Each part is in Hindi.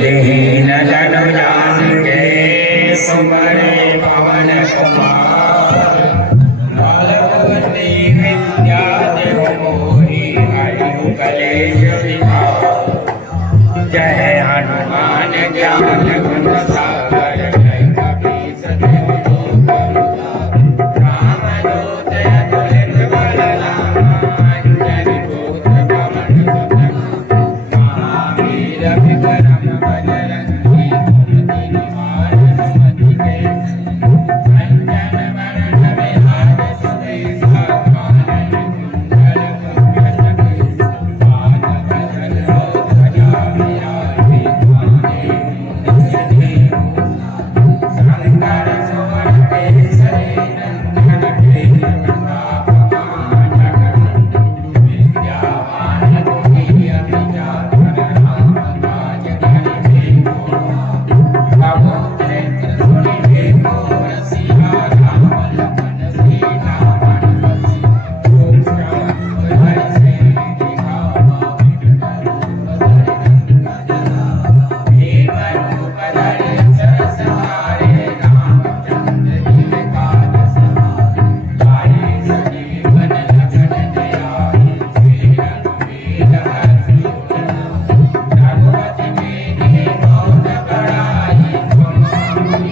दीन जन जान के सुमरे पवन कुमार बालवती विद्या देव मोहि हरु कलेश विकार जय हनुमान ज्ञान गुण सागर जय कपीस देव लोक रामदूत अतुलित बल अंजनी पुत्र पवन सुत महावीर विक्रम बजरंगी कुमति निवार सुमति के कंचन वरण विराज सुबेसा कानन कुंडल कुंडल पाद कजल ध्वजा विराजे ध्वजे शंकर सुवन केसरी नंदन तेज प्रताप महाजगत विद्यावान गुणी अभिजात राम काज करिबे समुद्र सुनिबे रसिया राम लखन सीता मन बसी सूक्ष्म हर से दिखावा भीम रूप धरि सरस हारे रामचंद्र जी काज सहारे लाए सजीवन लखन जियाए श्री रघुवीर हर्षि रघुपति कीन्ही बहुत बड़ाई तुम मम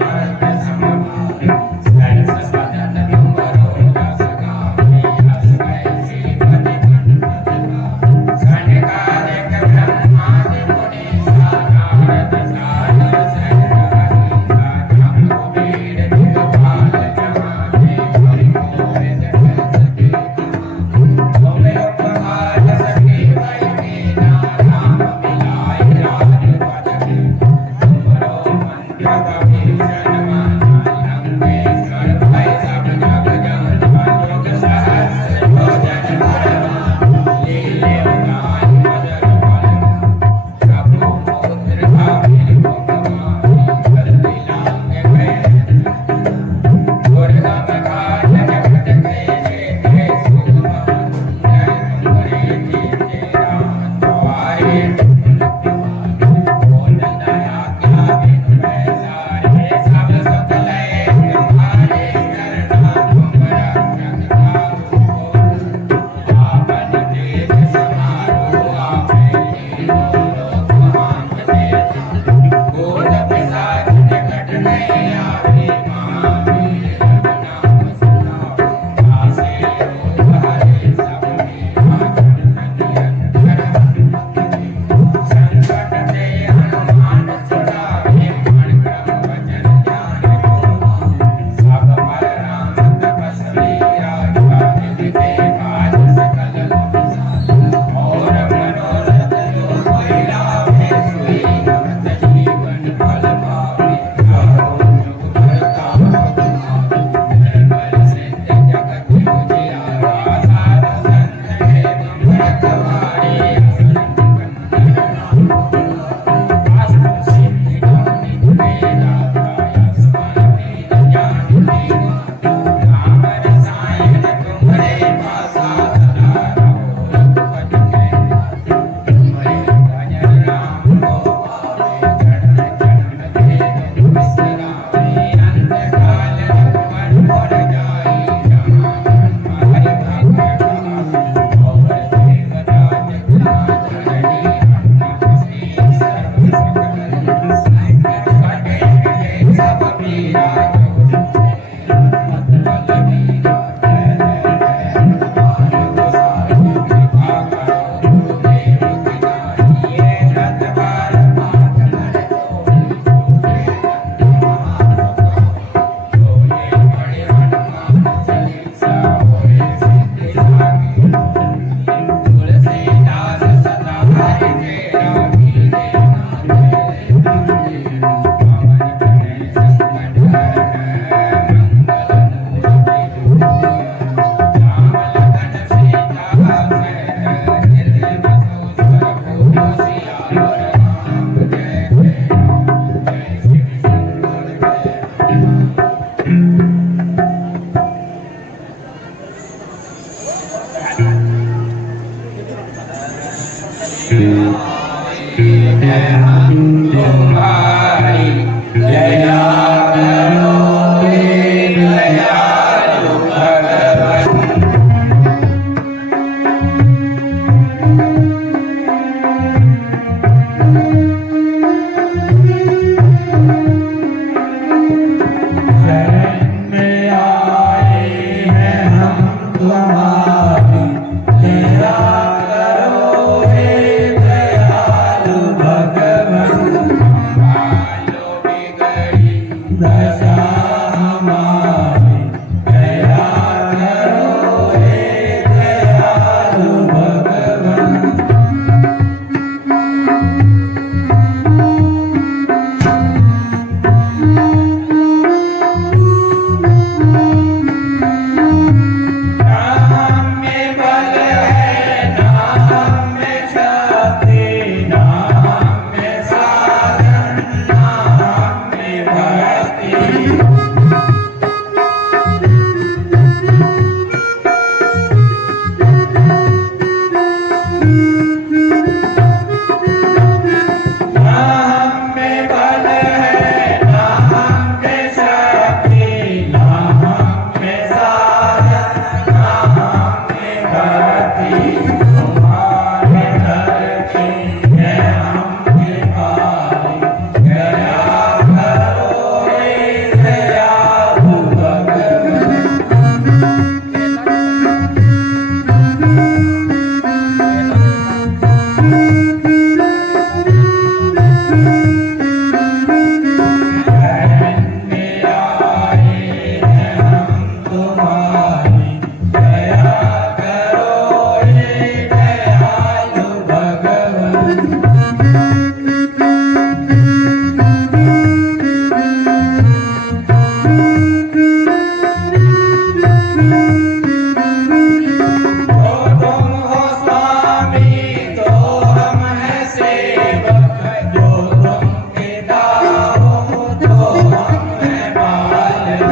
भरत समाई सरस वदन तुमरो रस गावै हस कै श्रीपति कंठ लगावै सनकादिक ब्रह्मादि मुनीसा नारद सारद सहित अहिसा ब्रह्म कुबेर दिगपाल जहाँ ते परिमोहित कर सके तुम उपहार सके वै मीना राम मिलाय राजपद तुमरो मंत्र विभीषण माना लंकेश्वर भय सब जग जान जुग सहस्र भोजन बलवान लील्यो गान मदन बलवान प्रभु पुत्र भामिनि भगवान कर दिलांग दुर्गम घाट जगत क्लेशे सुगम जय तुम्हारे कीर्ति राम द्वारे बोल दया क्या बिनु पैसारे सब सुख लय तुम्हारे करना तुम रक्षक काहू आपन तेज समारो आपै तीनों लोक हांकते भूत पिशाच निकट नहीं आवे महावीर जब नाम सुनावे आसे रोग हरे सब बीमार निरंतर संकट ते हनुमान छुड़ावे मन क्रम वचन ध्यान को सब पर राम तपस्वी राजा निधि काज सकल और मनोरथ जो कोई लावे सोई भक्त जीवन फल पावे चारों जुग भरता निर्मल सिद्ध जगत उजियारा साध संत के तुम रखवारे अष्ट सिद्धि नवनीत के दाता यशवन वेद ज्ञान देवा राम रसायन तुम्हारे पासा सदा रहो रघुपति के तुम्हारे भजन राम को पावे जन्म जन्म के दुख बिसरावे अंत काल रघुवर पुर जाई जहाँ जन्म हरि भक्त कहाई और देवराज का धरणी हनुमत से सर्व सकल कटे कटे सब पीरा जो हनुमत बल बीरा जय जय जय हनुमान गोसाई कृपा करो गुरुदेव की नाई ये व्रत बार मात कर जोई सूखे जो ये पढ़े हनुमान चालीसा होए सिद्धि लागी तुलसीदास सदा हरि तेरा कीजे नाथ पवन तनय संकट हरण मंगल मूर्ति राम लखन सीता सहित हृदय बसो सुर भूप सियावर राम जय जय राम जय शिव शंकर जय है हम तुम्हारी दया करो हे दयालु भगवन। शरण में आए हैं हम तुम्हारी दया करो हे दयालु भगवन। संभालो बिगड़ी दशा हमारी दया करो हे दयालु भगवन। नाम में बल है नाम में शक्ति नाम में साधन नाम में भक्ति। नाम में बल है नाम में शक्ति नाम में साधन नाम में भक्ति। तुम्हारे धरती है हम भिखारी दया करो हे दयालु भगवन। शरण में आए हैं हम तुम्हारी दया करो हे दयालु भगवन। तो तुम हो स्वामी तो हम हैं सेवक जो तुम पिता हो तो हम हैं बालक।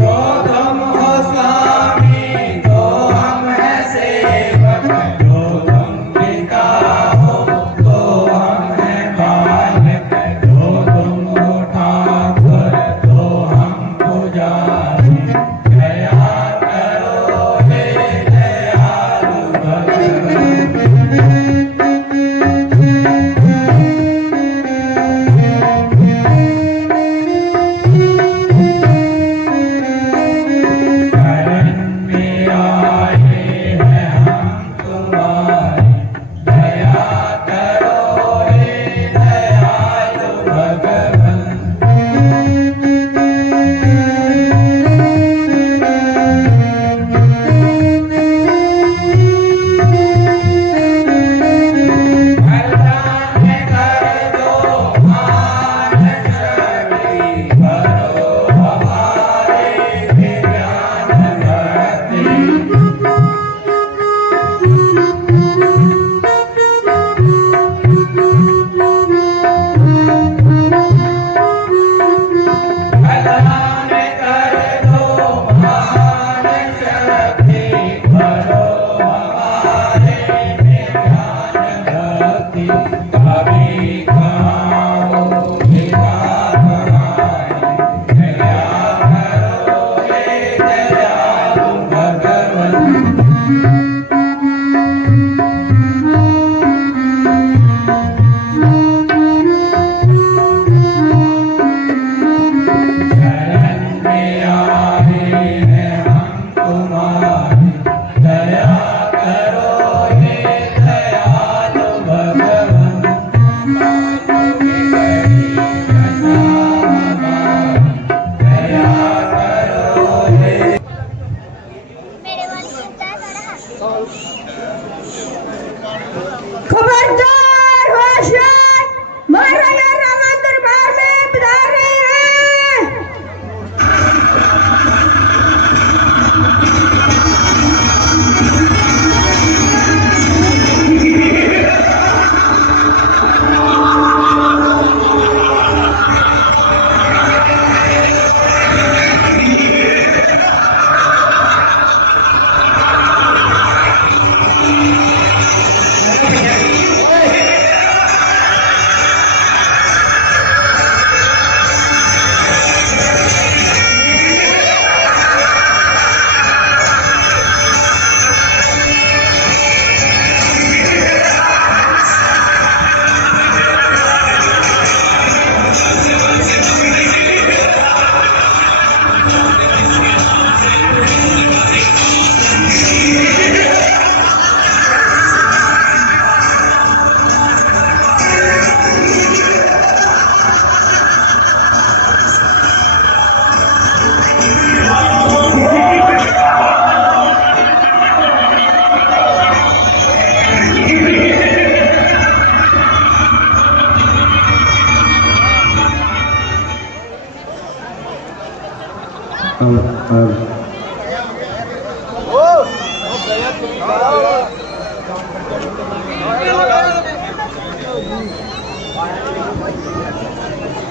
जो तुम हो स्वामी तो हम हैं सेवक जो तुम पिता हो तो हम हैं बालक। जो तुम हो ठाकुर तो हम पुजारी दया करो हे दयालु भगवन। शरण में आए हैं हम तुम्हारी दया करो हे दयालु भगवन। वरदान कर दो मान शक्ति करो हमारे विज्ञान भक्ति। वरदान कर दो मान शक्ति करो हमारे विज्ञान भक्ति। कभी कहाँ हो निगाह तुम्हारी अब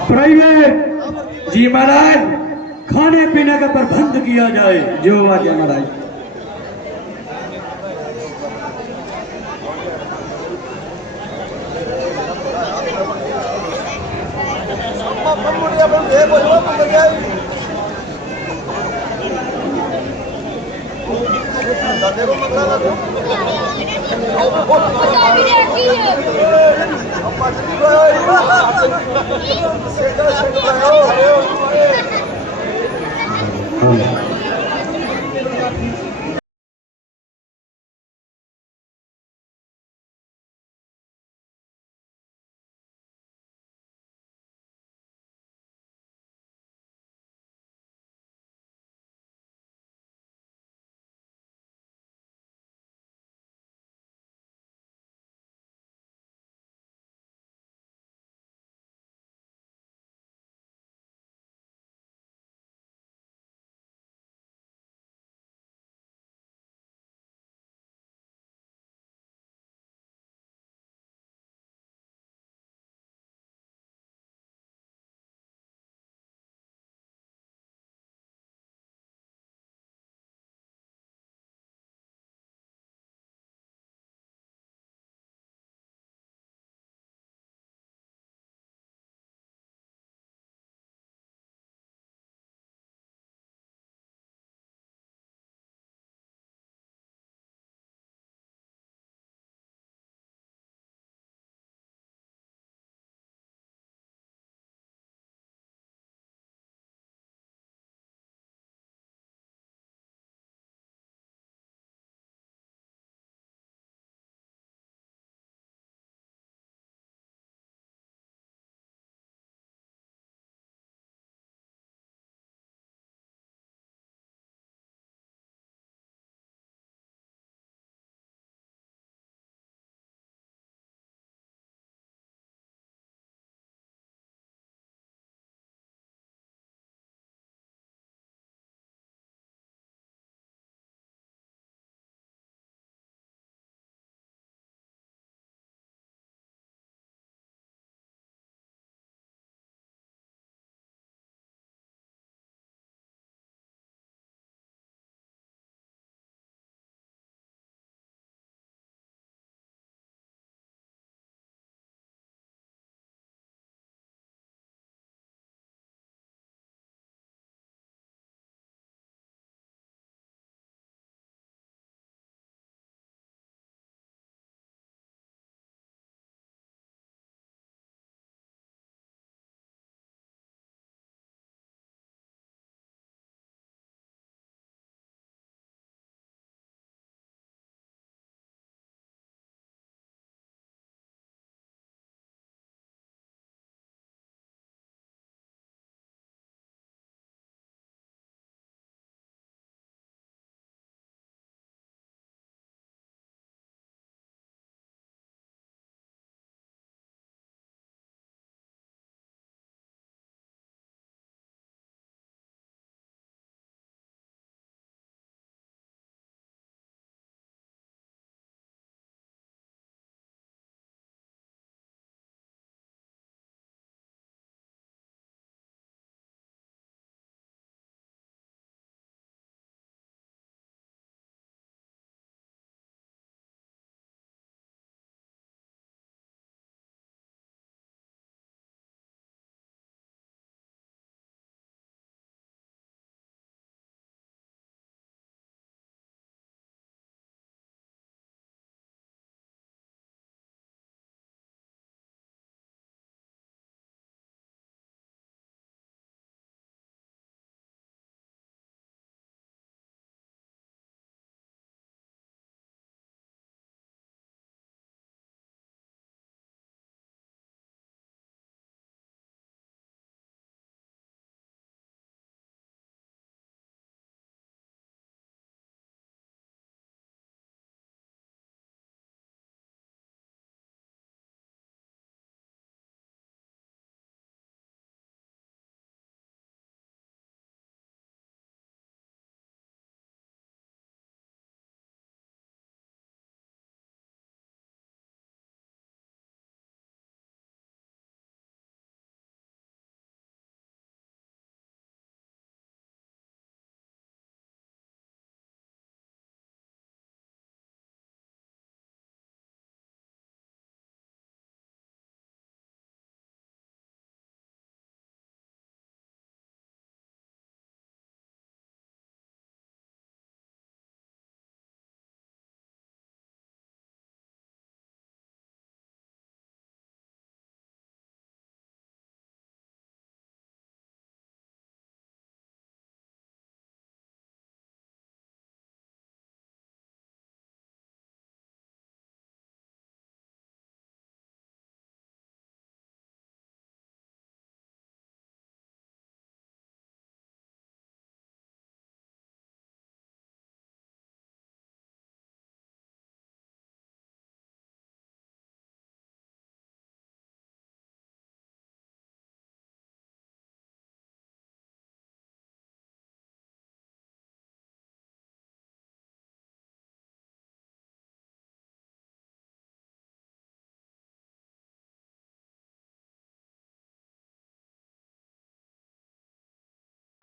प्राइवेट जी महाराज। खाने पीने का प्रबंध किया जाए। जो आज्ञा महाराज। हाँ।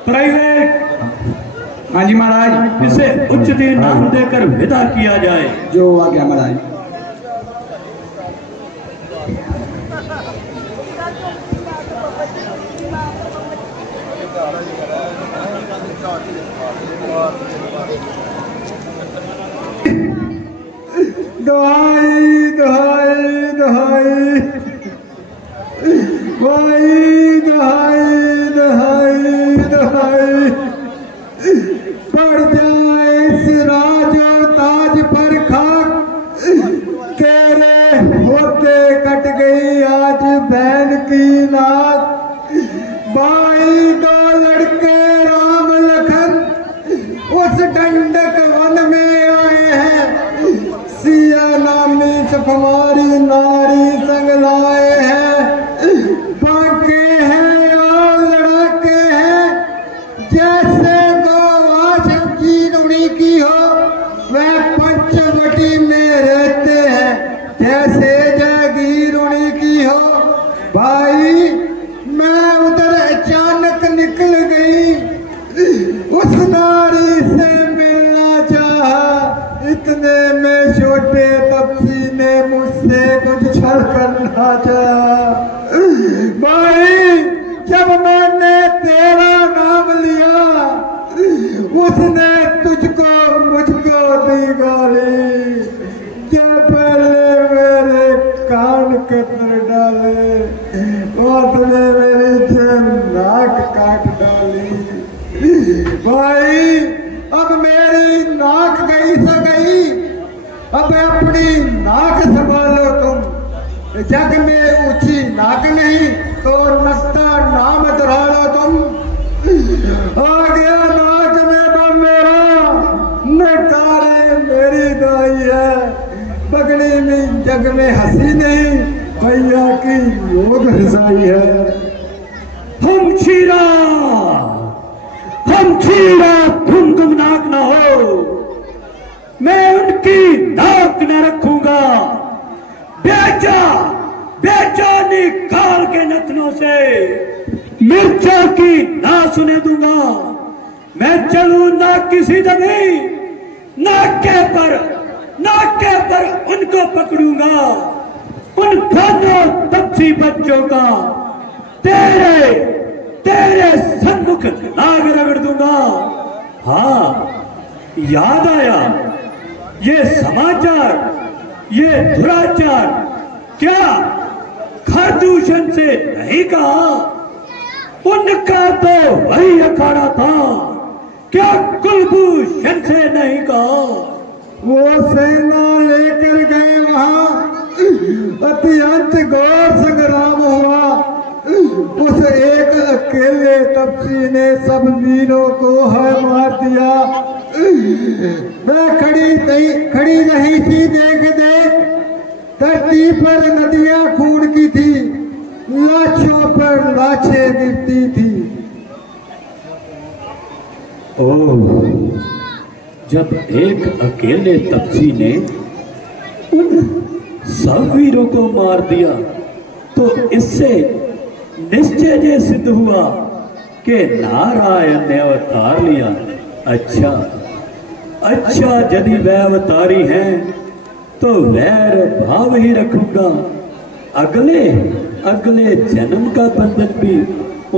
प्राइवेट हाँ जी महाराज। इसे उचित नाम देकर विदा किया जाए। जो आ गया महाराज। दुहाई दुहाई दुहाई भाई दुहाई दुहाई दुहाई पड़ जाए इस राज और ताज पर खाक तेरे होते कट गई आज बहन की नाक। भाई दो लड़के राम लखन उस डंडक वन में आए हैं, सिया नामी सफमारी नारी संग लाए हैं। बांके हैं और लड़ाके हैं, जैसे गोवा सब्जी रुणी की हो वह पंचवटी में रहते हैं, जैसे जागीर रुणी की हो। भाई मैं उधर अचानक निकल गई, उस नारी से मिलना चाहा, इतने में छोटे तपसी ने मुझसे कुछ छल करना चाहा। भाई जब मैंने तेरा नाम लिया उसने तुझको मुझको दी गाली, जब पहले मेरे कान कतर डाले और तुझे मेरी नाक काट डाली। भाई अब मेरी नाक गई स गई, अब अपनी नाक संभालो तुम। जग में ऊंची नाक नहीं तो मस्ता नाम दुहरा लो तुम। आ गया नाक में दम मेरा, नकारे मेरी दाई है, बगड़ी में जग में हंसी नहीं भैया की लोग हंसाई है। हम चीरा तुम गुमनाक न हो, मैं उनकी नाक न रखूंगा। बेचा निकाल के नथनों से मिर्चा की ना सुने दूंगा। मैं चलूं ना किसी दबी, नाके पर उनको पकड़ूंगा, उन दोनों तपसी बच्चों का तेरे सन्मुख नाग रगड़ दूंगा। हाँ याद आया, ये समाचार, ये दुराचार क्या खरदूषण से नहीं कहा? उनका तो वही अखाड़ा था, क्या कुलभूषण से नहीं कहा? वो सेना लेकर गए वहां, अत्यंत घोर संग्राम हुआ। उस एक अकेले तपसी ने सब वीरों को है मार दिया। मैं खड़ी रही थी देख धरती पर नदियां खून की थी, लाशों पर लाशें गिरती थी। ओह, जब एक अकेले तपसी ने उन सब वीरों को मार दिया तो इससे निश्चय ये सिद्ध हुआ कि नारायण ने अवतार लिया। अच्छा यदि वह अवतारी हैं तो वैर भाव ही रखूंगा। अगले जन्म का बंधन भी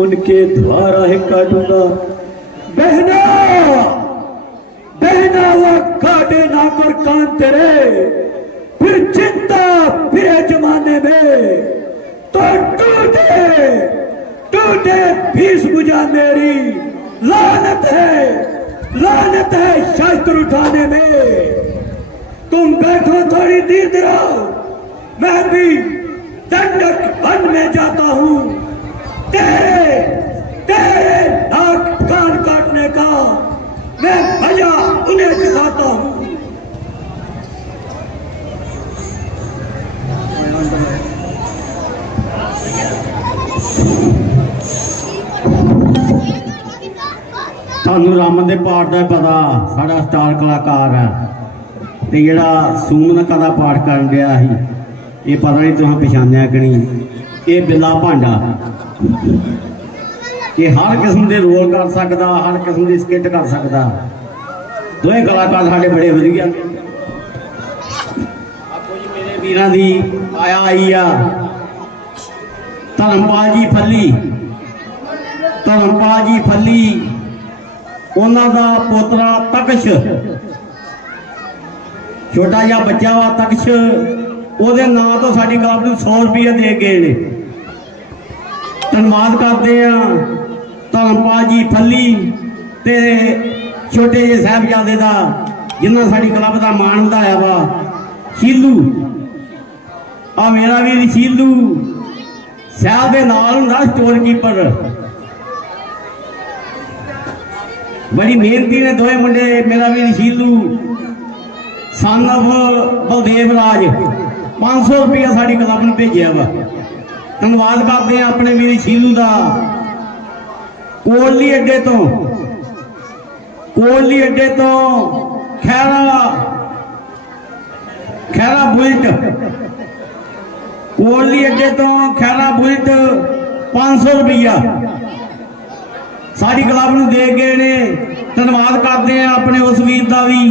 उनके द्वारा ही काटूंगा। बहना वो काटे ना कर कान तेरे, फिर चिंता फिर जमाने में तो टूटे फीस बुझा मेरी। लानत है शास्त्र उठाने में। तुम बैठो थोड़ी देर रहो, मैं भी दंडक वन में जाता हूँ। तेरे नाक कान काटने का मैं मजा उन्हें दिखाता हूँ। सानू रामन दे पाठ का पता, साडा स्टार कलाकार है ते जेड़ा सूमनका दा पाठ करन दिया ही, ये पता नहीं तुहां पछाणिया कि नहीं, ये बिल्ला भांडा। कि हर किस्म के रोल कर सकता, हर किस्म की स्किट कर सकता। दोवें कलाकार साढ़े बड़े वधिया ने। आपको जी मेरे वीरां दी आया आई आ धर्मपाल जी फली। धर्मपाल जी फली उन्हां दा पोतरा तकश, छोटा जिहा बच्चा वा तकश, ਉਹਦੇ ਨਾਂ तो साडी क्लब ਨੂੰ 100 रुपये दे गए ने। धन्यवाद करते हैं धर्मपाल जी फली ते छोटे जे साहबजादे का जिन्हें साडी क्लब का मान ਵਧਾਇਆ वा। शीलू आ मेरा वीर शीलू शहर के नाल हुंदा स्टोर कीपर, बड़ी मेहनती ने दोए मुंडे। मेरा वीर शीलू सन ऑफ बलदेव राज 500 रुपया साडी क्लब ने भेजा वा। धन्यवाद करते हैं अपने वीर शीलू का। कोटली अड्डे तो खैरा बुलेट, कोटली अड्डे तो खैरा बुलेट 500 रुपया साडी क्लब में दे गए ने। धन्यवाद करते हैं अपने उस वीर का भी।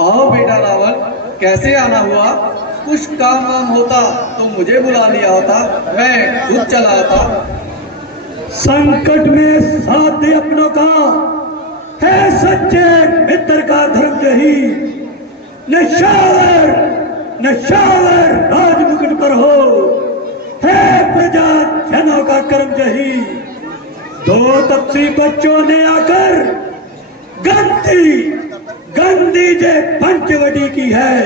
आओ बेटा रावण, कैसे आना हुआ? कुछ काम वाम होता तो मुझे बुला लिया होता, मैं खुद चला आता। संकट में साथ दे अपनों का है सच्चे मित्र का धर्म यही। नशावर राज मुकुट पर हो है प्रजा जनों का कर्म यही। दो तपसी बच्चों ने आकर गंदी जे पंचवटी की है।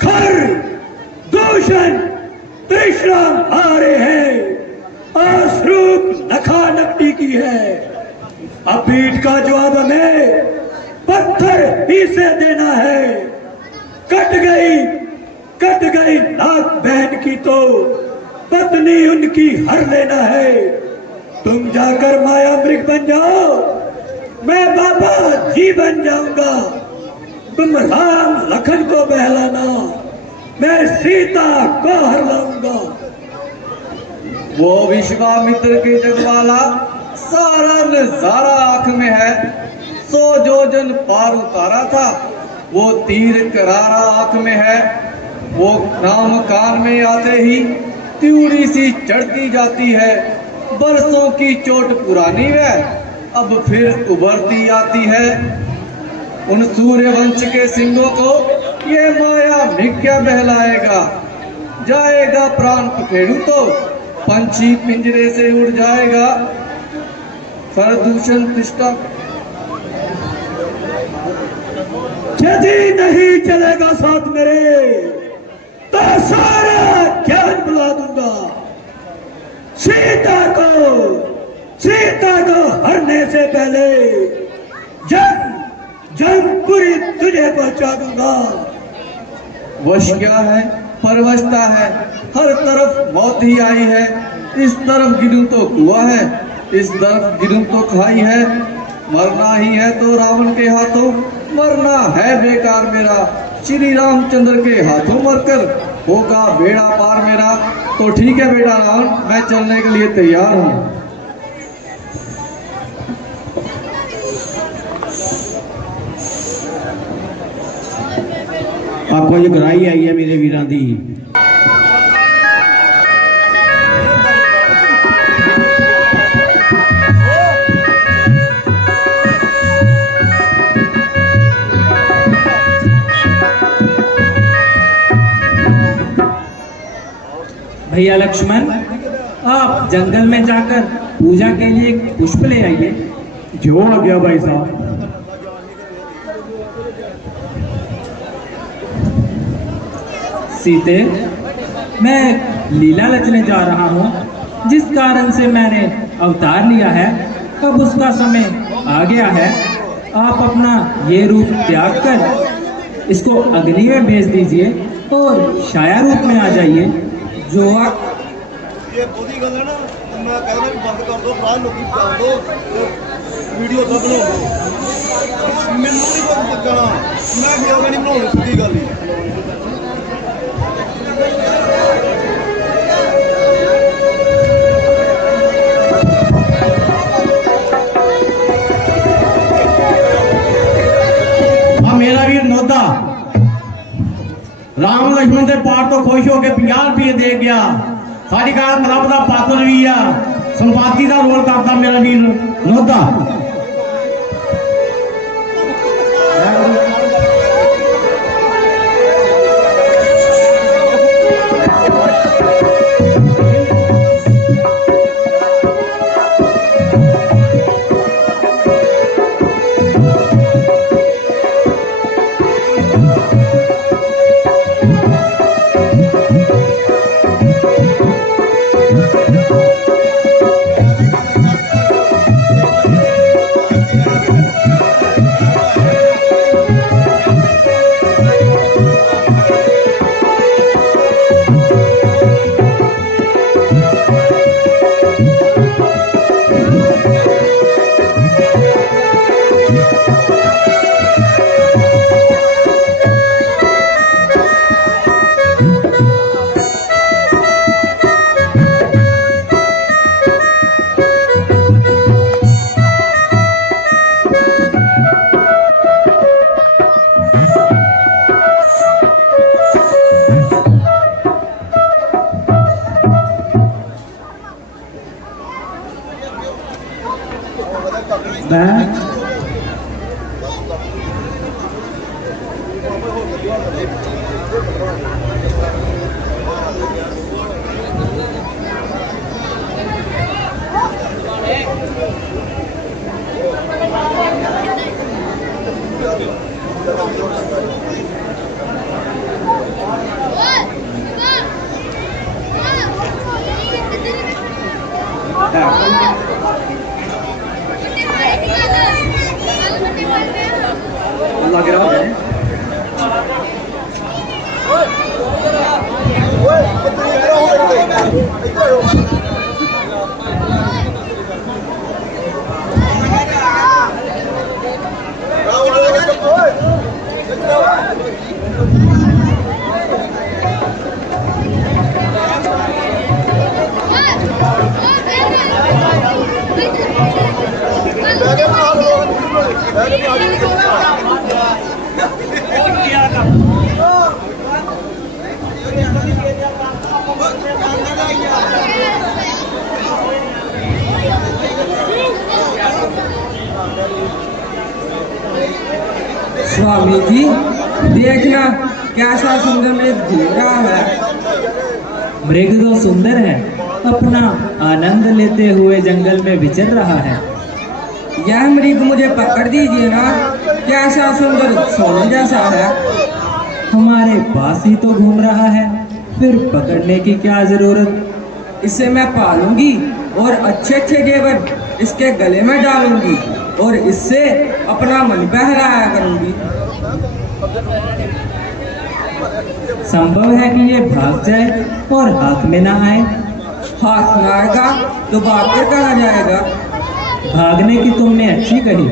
खर दूषण तृष्णा हारे हैं, आश्रूप नखा नकटी की है। अब पीठ का जवाब हमें पत्थर ही से देना है। कट गई नाक बहन की तो पत्नी उनकी हर लेना है। तुम जाकर माया मृग बन जाओ, मैं बाबा जी बन जाऊंगा। तुम राम लखन को बहलाना, मैं सीता को हर लाऊंगा। वो विश्वामित्र के जगवाला सारा नजारा आंख में है। 100 योजन पार उतारा था, वो तीर करारा आंख में है। वो नाम कान में आते ही त्यूड़ी सी चढ़ती जाती है। बरसों की चोट पुरानी है, अब फिर उभरती आती है। उन सूर्यवंश के सिंहों को ये माया मृग क्या बहलाएगा। जाएगा प्राण पखेड़ू तो पंछी पिंजरे से उड़ जाएगा। प्रदूषण तिष्ठा यदि नहीं चलेगा साथ मेरे तो सारा ज्ञान बुला दूंगा। सीता को हरने से पहले जंगपुरी तुझे पहुंचा दूंगा। वश क्या है, परवशता है, हर तरफ मौत ही आई है। इस तरफ गिरूं तो कुआं है, इस तरफ गिरूं तो खाई है। मरना ही है तो रावण के हाथों, मरना है बेकार मेरा। श्री रामचंद्र के हाथों मरकर होगा बेड़ा पार मेरा। तो ठीक है बेटा रावण, मैं चलने के लिए तैयार हूँ। आपको ये गराई आई है मेरे वीरां दी। भैया लक्ष्मण, आप जंगल में जाकर पूजा के लिए एक पुष्प ले आइए। जो आ गया भाई साहब। सीते, मैं लीला रचने जा रहा हूँ, जिस कारण से मैंने अवतार लिया है। अब उसका समय आ गया है। आप अपना ये रूप त्याग कर इसको अग्नि में भेज दीजिए और छाया रूप में आ जाइए। जो आप ये बुरी गल है ना, मैं कहना भी बंद कर दो, बाहर लोग जान दो, वीडियो सब बनाओ। मैनू नहीं कुछ बचना, मैं वीडियो नहीं बनाऊंगी, सीधी गल ही। मेरा वीर नोदा राम लक्ष्मण के पार तो खुश होकर 50 रुपये दे गया। साड़ी का रब का पात्र भी आ, संपादकी का रोल करता मेरा वीर नोदा। स्वामी जी, देखना कैसा सुंदर मृग घूम रहा है। मृग तो सुंदर है, अपना आनंद लेते हुए जंगल में विचर रहा है। यह मृग मुझे पकड़ दीजिए ना, कैसा सुंदर सोने जैसा है। हमारे पास ही तो घूम रहा है, फिर पकड़ने की क्या जरूरत। इसे मैं पालूंगी और अच्छे अच्छे जेवर इसके गले में डालूंगी और इससे अपना मन बहलाया करूंगी। संभव है कि ये भाग जाए और हाथ में ना आए। हाथ में आएगा तो भाग के कहा जाएगा। भागने की तुमने अच्छी कही।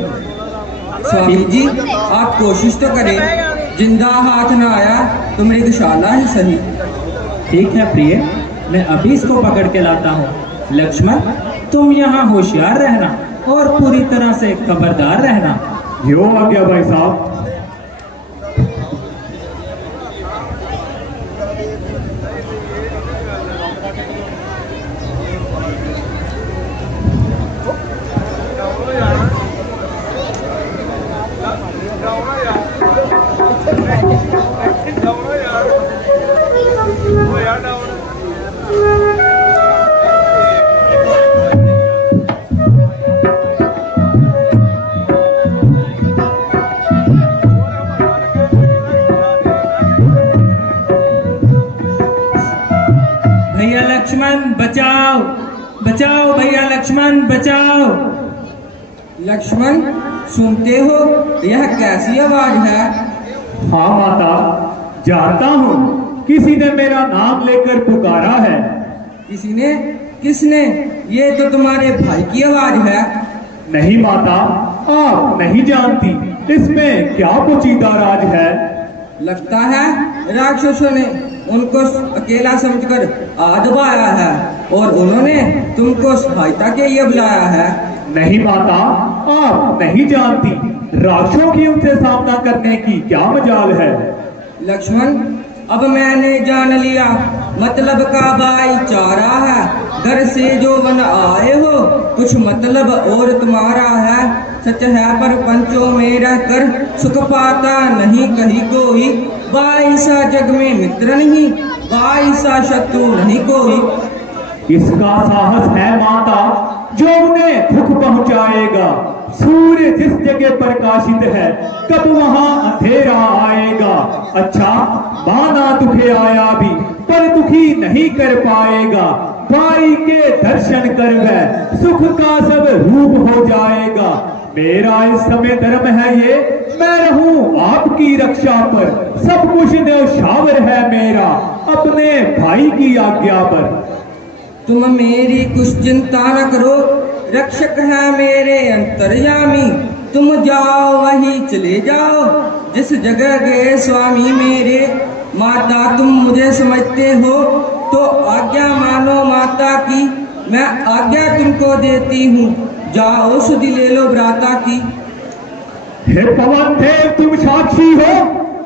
स्वामी जी, आप कोशिश तो करें, जिंदा हाथ ना आया तो मृगशाला ही सही। ठीक है प्रिय, मैं अभी इसको पकड़ के लाता हूँ। लक्ष्मण, तुम यहाँ होशियार रहना और पूरी तरह से खबरदार रहना। जो आ गया भाई साहब। यार बचाओ, बचाओ भैया लक्ष्मण बचाओ। लक्ष्मण, सुनते हो यह कैसी आवाज है? हाँ माता, जानता हूँ किसी ने मेरा नाम लेकर पुकारा है। किसी ने? किसने? ये तो तुम्हारे भाई की आवाज है। नहीं माता, आप नहीं जानती इसमें क्या पोचीदा राज है। लगता है राक्षसों ने उनको अकेला समझकर दबाया है और उन्होंने तुमको सहायता के लिए बुलाया है। नहीं माता, आप नहीं जानती राक्षसों की उनसे सामना करने की क्या मजाल है। लक्ष्मण, अब मैंने जान लिया मतलब का भाईचारा है। घर से जो बन आए हो कुछ मतलब और तुम्हारा है। सच है पर पंचों में रहकर सुख पाता नहीं कहीं कोई। बाईसा जग में मित्र नहीं, बाईसा शत्रु नहीं कोई। इसका साहस है माता जो उन्हें दुख पहुंचाएगा। सूर्य जिस जगह प्रकाशित है कब वहां अंधेरा आएगा। अच्छा, माना दुखे आया भी पर दुखी नहीं कर पाएगा। भाई के दर्शन कर वह सुख का सब रूप हो जाएगा। मेरा इस समय धर्म है ये, मैं रहूं आपकी रक्षा पर। सब कुछ न्यौछावर है मेरा अपने भाई की आज्ञा पर। तुम मेरी कुछ चिंता न करो, रक्षक है मेरे अंतर्यामी। तुम जाओ वहीं चले जाओ जिस जगह गए स्वामी मेरे। माता, तुम मुझे समझते हो तो आज्ञा मानो माता की। मैं आज्ञा तुमको देती हूँ, जाओ सुधि ले लो भ्राता की। हे पवन देव तुम साक्षी हो,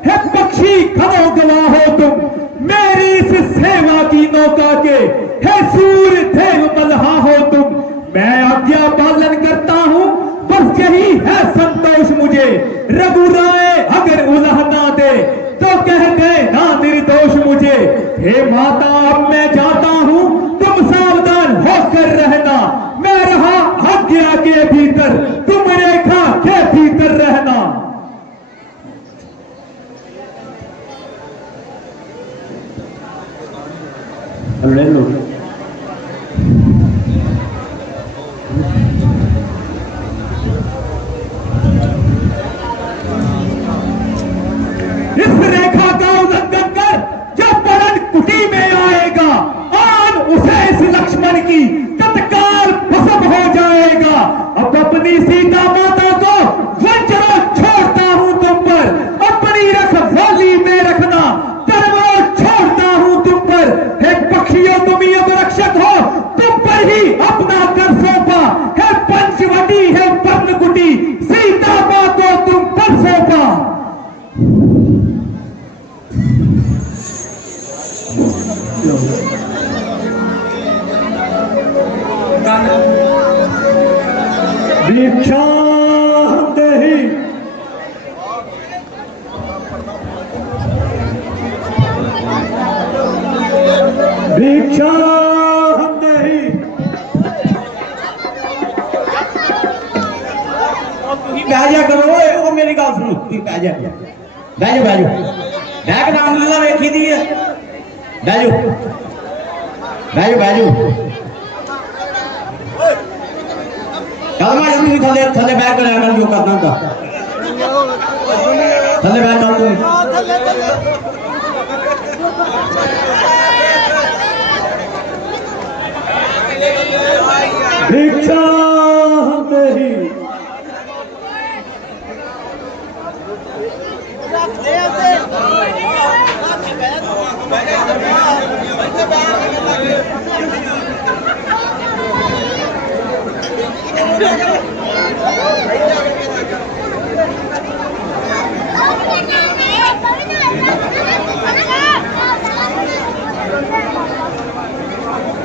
हे पक्षी खड़ो गवाह हो तुम मेरी इस सेवा की नौका के। हे सूर्य देव बलहा हो तुम, मैं आज्ञा पालन करता हूँ बस यही है संतोष मुझे। रघुराय अगर उलाहना दे तो कह दे ना निर्दोष मुझे। हे माता अब मैं जाता हूँ, तुम सावधान होकर रहना। मैं रहा आज्ञा के भीतर, तुम रेखा के भीतर रहना। ले लो। इस रेखा का उल्लंघन कर जो पवन कुटी में आएगा, आन उसे इस लक्ष्मण की तत्काल भस्म हो जाएगा। अब अपनी सीता माता को वंचना छोड़ता हूं तुम पर, अपनी रखवाली में रखना धर्म छोड़ता हूं तुम पर। हे पक्षियों तुम ही अब रक्षक हो, तुम पर ही अपना कर सौंपा। है पंचवटी है पर्णकुटी, सीता माँ को तुम पर सौंपा। भिक्षा दही, भिक्षा दही। बैजा करो ओ मेरी गल सुनो, बैजा बैजो बैजो बैग रामलीला वेखी दी है। बैजो बैजो बैजो कलमा जल्दी थले थले बैग कर मैं जो करना था थले बैग कर तुम। भिक्षा दही,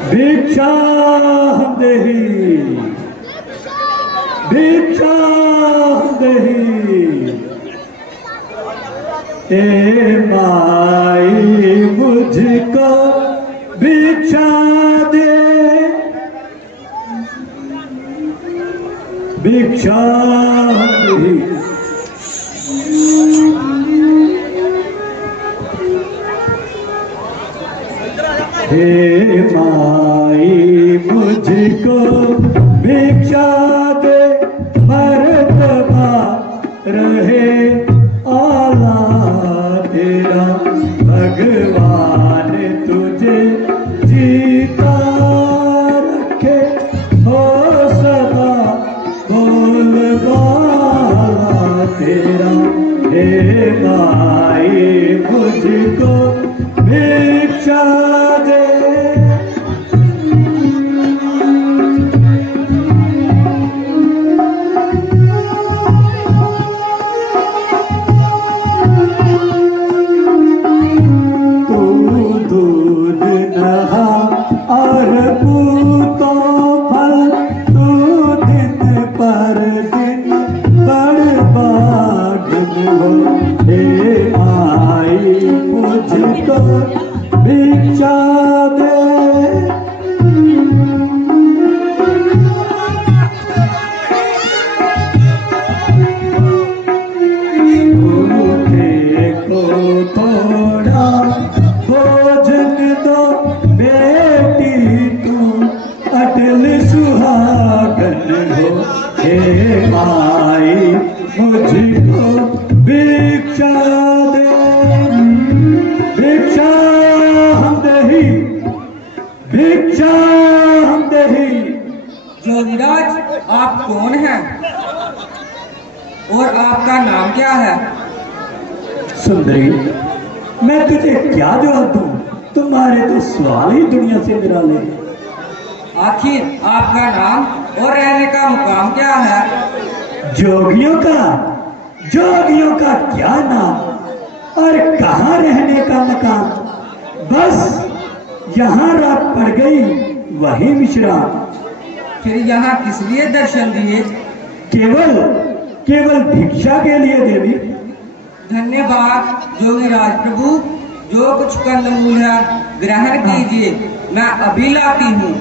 भिक्षा दही, भिक्षा दही। हे माई मुझको भिक्षा दे, भिक्षा दही। हे माई मुझको भिक्षा दे मर्तबा रहे आला तेरा भगवान तुझे जीता रखे हो सदा बोलबाला तेरा हे माई मुझको भिक्षा दे। भिक्षा दे। भूखे को थोड़ा भोजन दो बेटी तू अटल सुहागन हो हे माई मुझको भिक्षा दे। भिक्षा हम दही, भिक्षा हम दही। जोगीराज आप कौन हैं और आपका नाम क्या है? सुंदरी, मैं तुझे क्या जवाब दूं? तुम्हारे तो सवाल ही दुनिया से निराले। आखिर आपका नाम और रहने का मुकाम क्या है? जोगियों का क्या नाम और कहाँ रहने का मकाम? बस यहाँ रात पड़ गई वही विश्राम। फिर यहाँ किस लिए दर्शन दिए? केवल भिक्षा के लिए देवी। धन्यवाद जोगीराज प्रभु, जो कुछ कंदमूल है ग्रहण कीजिए, मैं अभी लाती हूँ।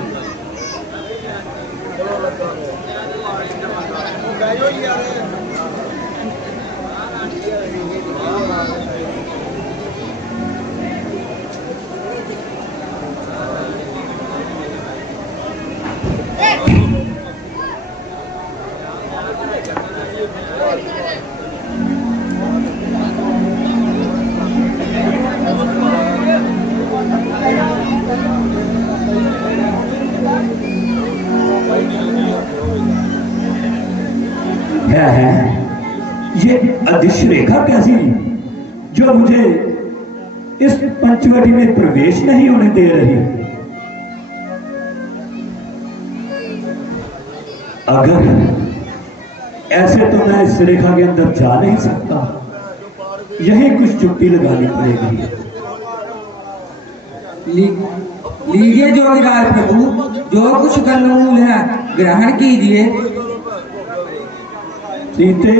है ये अदृश्य रेखा कैसी जो मुझे इस पंचवटी में प्रवेश नहीं होने दे रही? अगर ऐसे तो मैं इस रेखा के अंदर जा नहीं सकता, यही कुछ चुप्पी लगानी पड़ेगी। लीजिए जोगीराज प्रभु, जो कुछ कंदमूल है ग्रहण कीजिए। सीते,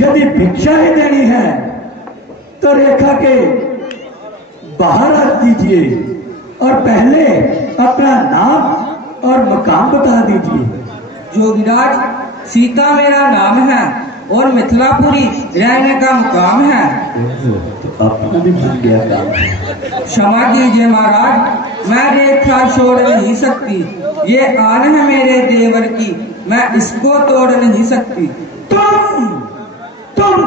यदि भिक्षा ही देनी है तो रेखा के बाहर आ दीजिए और पहले अपना नाम और मकाम बता दीजिए। जोगीराज, सीता मेरा नाम है और मिथिलापुरी रहने का मुकाम है। तो अपना भी भूल गया काम। क्षमा कीजिए महाराज, मैं रेखा छोड़ नहीं सकती। ये आन है मेरे देवर की, मैं इसको तोड़ नहीं सकती। तुम तोड़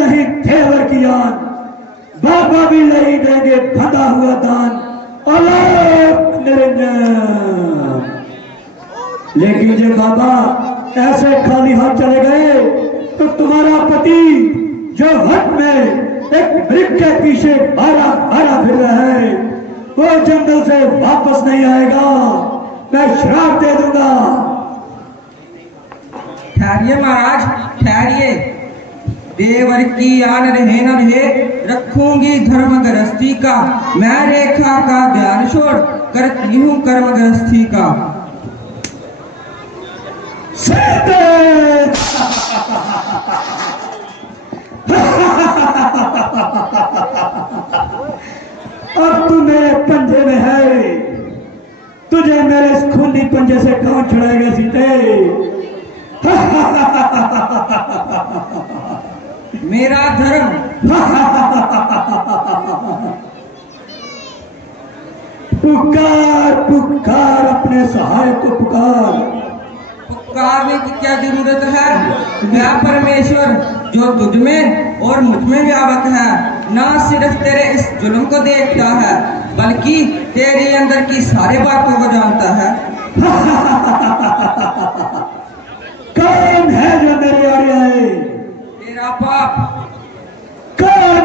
नहीं देवर की आन, बाबा भी नहीं देंगे बंधा हुआ दान। अलोक निरंजन। लेकिन जो बाबा ऐसे खाली हाथ चले गए तो तुम्हारा पति जो वन में एक वृक्ष के पीछे मारा फिर रहा है, वो जंगल से वापस नहीं आएगा। मैं श्राप दे दूंगा। ठहरिए महाराज, ठहरिए। देवर की आन रहे न रहे, रखूंगी धर्म गृहस्थी का। मैं रेखा का ध्यान छोड़ करती हूँ कर्म गृहस्थी का। अब तू मेरे पंजे में है, तुझे मेरे इस खूनी पंजे से कौन छुड़ाएगा सीते? मेरा धर्म। पुकार पुकार अपने अपने सहायक को पुकार। पुकारने की क्या जरूरत है? मैं परमेश्वर जो तुझ में और मुझ में व्यापक है, ना सिर्फ तेरे इस जुल्म को देखता है बल्कि तेरे अंदर की सारी बातों को जानता है। कौन है जो मेरे आगे आए? तेरा पाप। कौन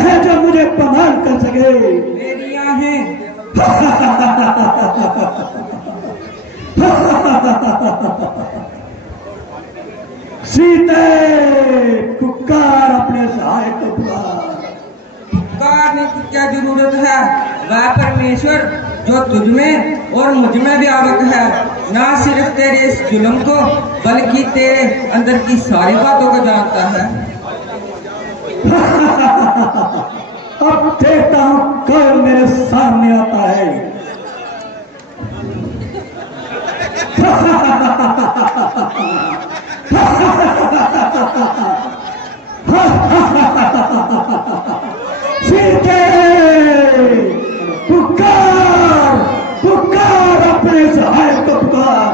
है जो मुझे पमाल कर सके? मेरी आहें। सीते पुकार अपने सहायक को पुकार। पुकारने की क्या जरूरत है? वह परमेश्वर जो तुझ में और मुझ में व्यापक है, ना सिर्फ तेरे इस जुल्म को बल्कि तेरे अंदर की सारी बातों को जानता है। अब देखता हूं कौन मेरे सामने आता है। सीते पुकार पुकार अपने सहायक को पुकार।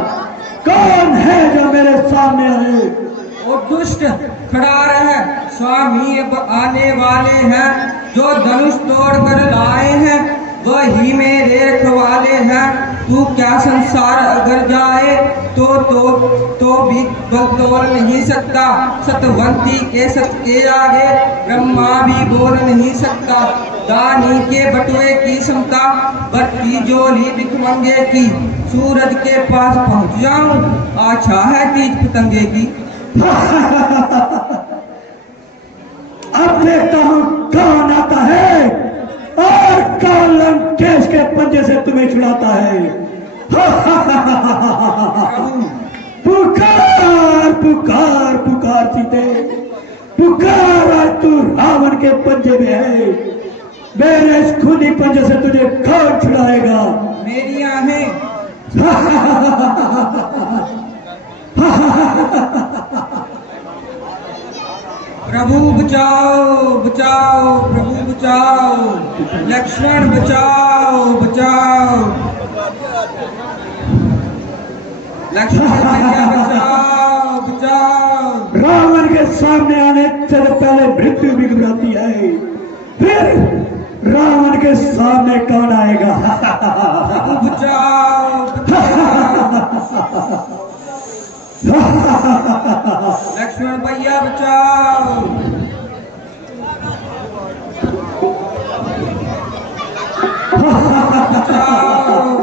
कौन है जो मेरे सामने आए? वो दुष्ट खड़ा रहे, स्वामी अब आने वाले हैं, जो धनुष तोड़ कर लाए हैं वही मेरे रखवाले हैं। तू क्या संसार अगर जाए तो भी बल तोड़ नहीं सकता। सतवंती के सत के आगे ब्रह्मा भी बोल नहीं सकता। दानी के बटुए की समता बत्ती जोली भिखमंगे की। सूरज के पास पहुंच जाऊं आछा है तीज पतंगे की। अब देखता हूं कौन आता है और कौन लंकेश के पंजे से तुम्हें छुड़ाता है। पुकार पुकार पुकार सीते पुकार। आज तू रावण के पंजे में है, मेरे इस खूनी पंजे से तुझे कौन छुड़ाएगा? मेरी आहें। प्रभु बचाओ बचाओ प्रभु बचाओ। लक्ष्मण बचाओ बचाओ। लक्ष्मण भैया बचाओ बचाओ। रावण के सामने आने से पहले मृत्यु भी घबराती है, फिर रावण के सामने कौन आएगा? बचाओ लक्ष्मण भैया बचाओ। बचाओ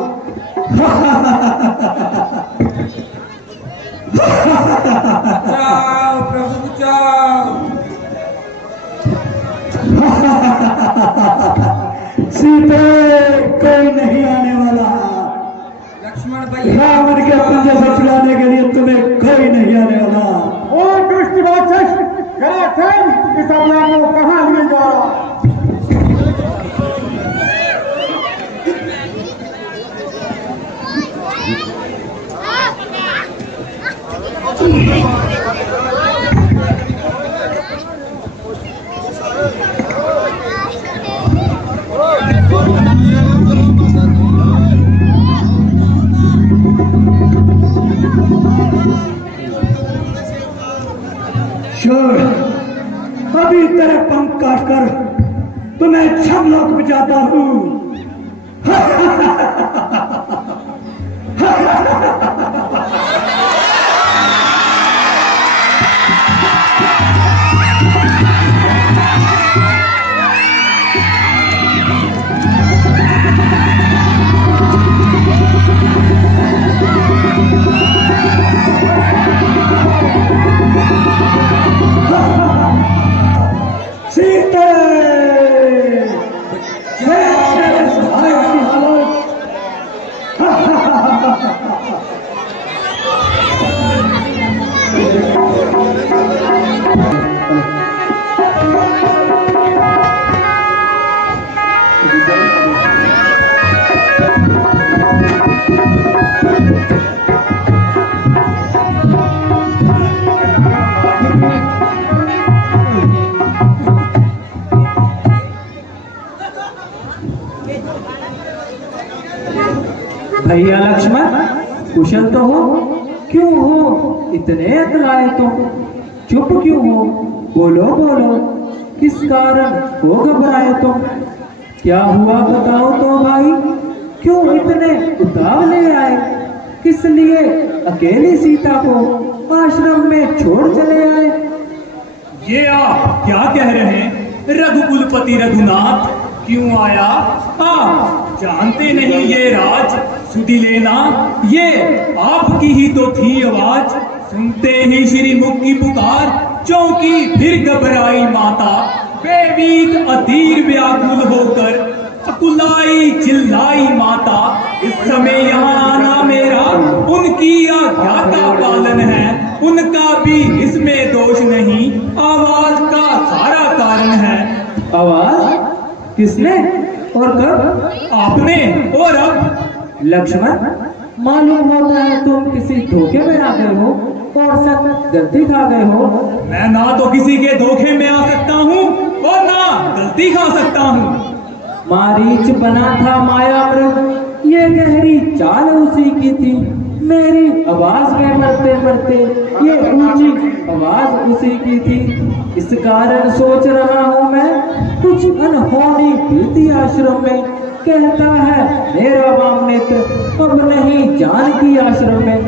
प्रभु बचाओ। सीते कोई नहीं आने वाला। लक्ष्मण भैया रावण के पंजे से छुड़ाने के लिए तुम्हें कोई नहीं आने वाला। ओ दुष्ट राक्षस, इस अभियान को कहाँ लिए जा रहा? अभी तेरे पंख काट कर तुम्हें छमलोक में जाता हूं। भैया लक्ष्मण, कुशल तो हो? क्यों हो इतने अतलाए तुम? चुप क्यों हो? बोलो बोलो, किस कारण हो घबराए तुम? क्या हुआ बताओ तो भाई, क्यों इतने उतावले आए? किस लिए अकेली सीता को आश्रम में छोड़ चले आए? ये आप क्या कह रहे हैं रघुकुलपति रघुनाथ? क्यों आया? आप जानते नहीं ये राज सुधि लेना, ये आपकी ही तो थी आवाज। सुनते ही श्री मुख की पुकार, चौंकी फिर घबराई माता। बेबीत अधीर व्याकुल होकर अकुलाई चिल्लाई माता। इस समय यहाँ आना मेरा उनकी आज्ञा का पालन है, उनका भी इसमें दोष नहीं, आवाज का सारा कारण है। आवाज किसने और कब? आपने और अब। लक्ष्मण, मालूम होता है तुम किसी धोखे में आ गए हो और सख्त गलती खा गए हो। मैं ना तो किसी के धोखे में आ सकता हूँ और ना गलती खा सकता हूँ। मारीच बना था माया मृग, ये गहरी चाल उसी की थी। मेरी आवाज में मरते मरते ये ऊंची आवाज उसी की थी। इस कारण सोच रहा हूँ मैं, कुछ अनहोनी बीती आश्रम में। कहता है मेरा वाम नेत्र अब नहीं जानकी आश्रम में।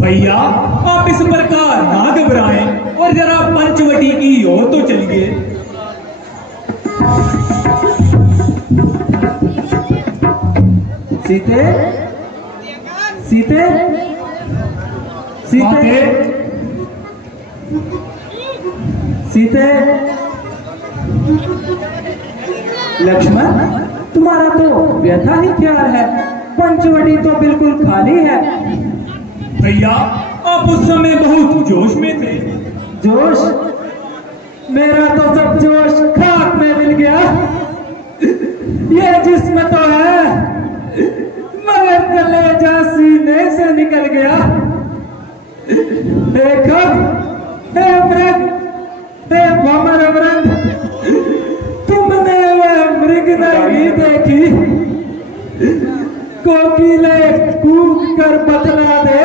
भैया आप इस प्रकार ना घबराएं और जरा पंचवटी की ओर तो चलिए। सीते, सीते, सीते, सीते। लक्ष्मण, तुम्हारा तो व्यथा ही प्यार है, पंचवटी तो बिल्कुल खाली है। भैया आप उस समय बहुत जोश में थे। जोश? मेरा तो सब जोश खाक में मिल गया। ये जिस्म तो है मगर कलेजा सीने से निकल गया। देखो, हे मृग, हे भंवर मृग, तुमने वह मृग नहीं देखी? कोकिले कूक कर बतला दे,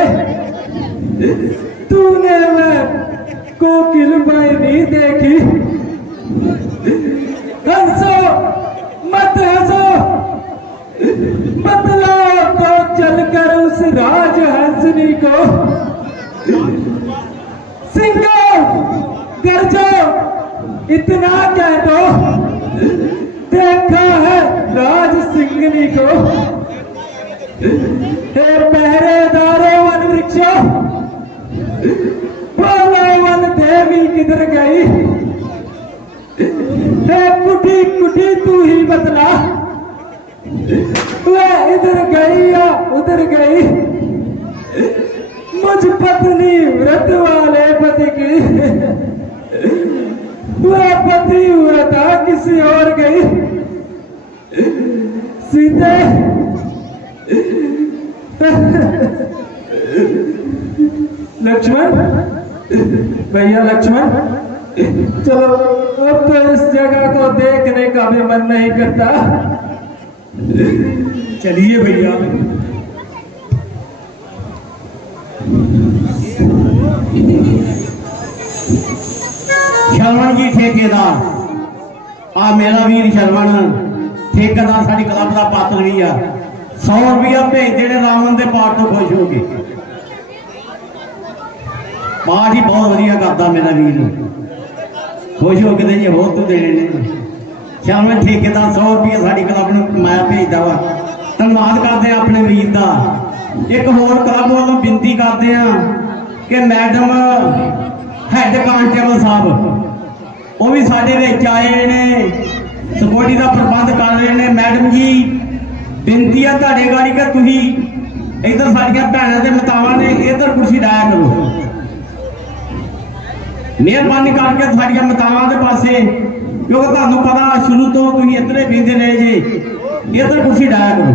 तूने वह कोकिल बाई नहीं देखी? हंसो मत हंसो, बतलाओ तो चलकर उस राज हंसनी को। सिंहो गरजो, इतना कह दो, देखा है राज सिंगनी को। हे पहरेदारों वन वृक्षों, बोलो वन देवी किधर गई? हे कुटी कुटी तू ही बतला, वह इधर गई या उधर गई? मुझ पत्नी व्रत वाले पति की वह पति व्रता किसी और गई। सीते, लक्ष्मण, भैया लक्ष्मण, चलो अब तो इस जगह को देखने का भी मन नहीं करता। चलिए भैया। शरवण जी ठेकेदार, आ मेरा वीर शरवण ठेकेदार साडी क्लब का पात्र भी आ। 100 रुपया भेज देने रावण के पाठ तो खुश हो गए। पाठ ही बहुत वधिया करता मेरा वीर, खुश हो के जी होर तू देने ने। शरवण ठेकेदार 100 रुपया साडी क्लब में कमाया भेजता वा। धन्यवाद करते हैं अपने वीर का। एक होर क्लब वालों बिनती करते हैं कि मैडम हैड कांस्टेबल साहब वो भी साडे विच आए ने, सिक्योरिटी का प्रबंध कर रहे हैं। मैडम जी बेनती है तुहाडे गाड़ी कि तुसीं इधर साडियां भैणां ते मातावां ने इधर कुर्सी डाया करो। मेहरबानी करके साडियां मातावां दे पासे, क्योंकि तुहानूं पता शुरू तो तुसीं इधर ही बींदे रहे जे, इधर कुर्सी डाया करो।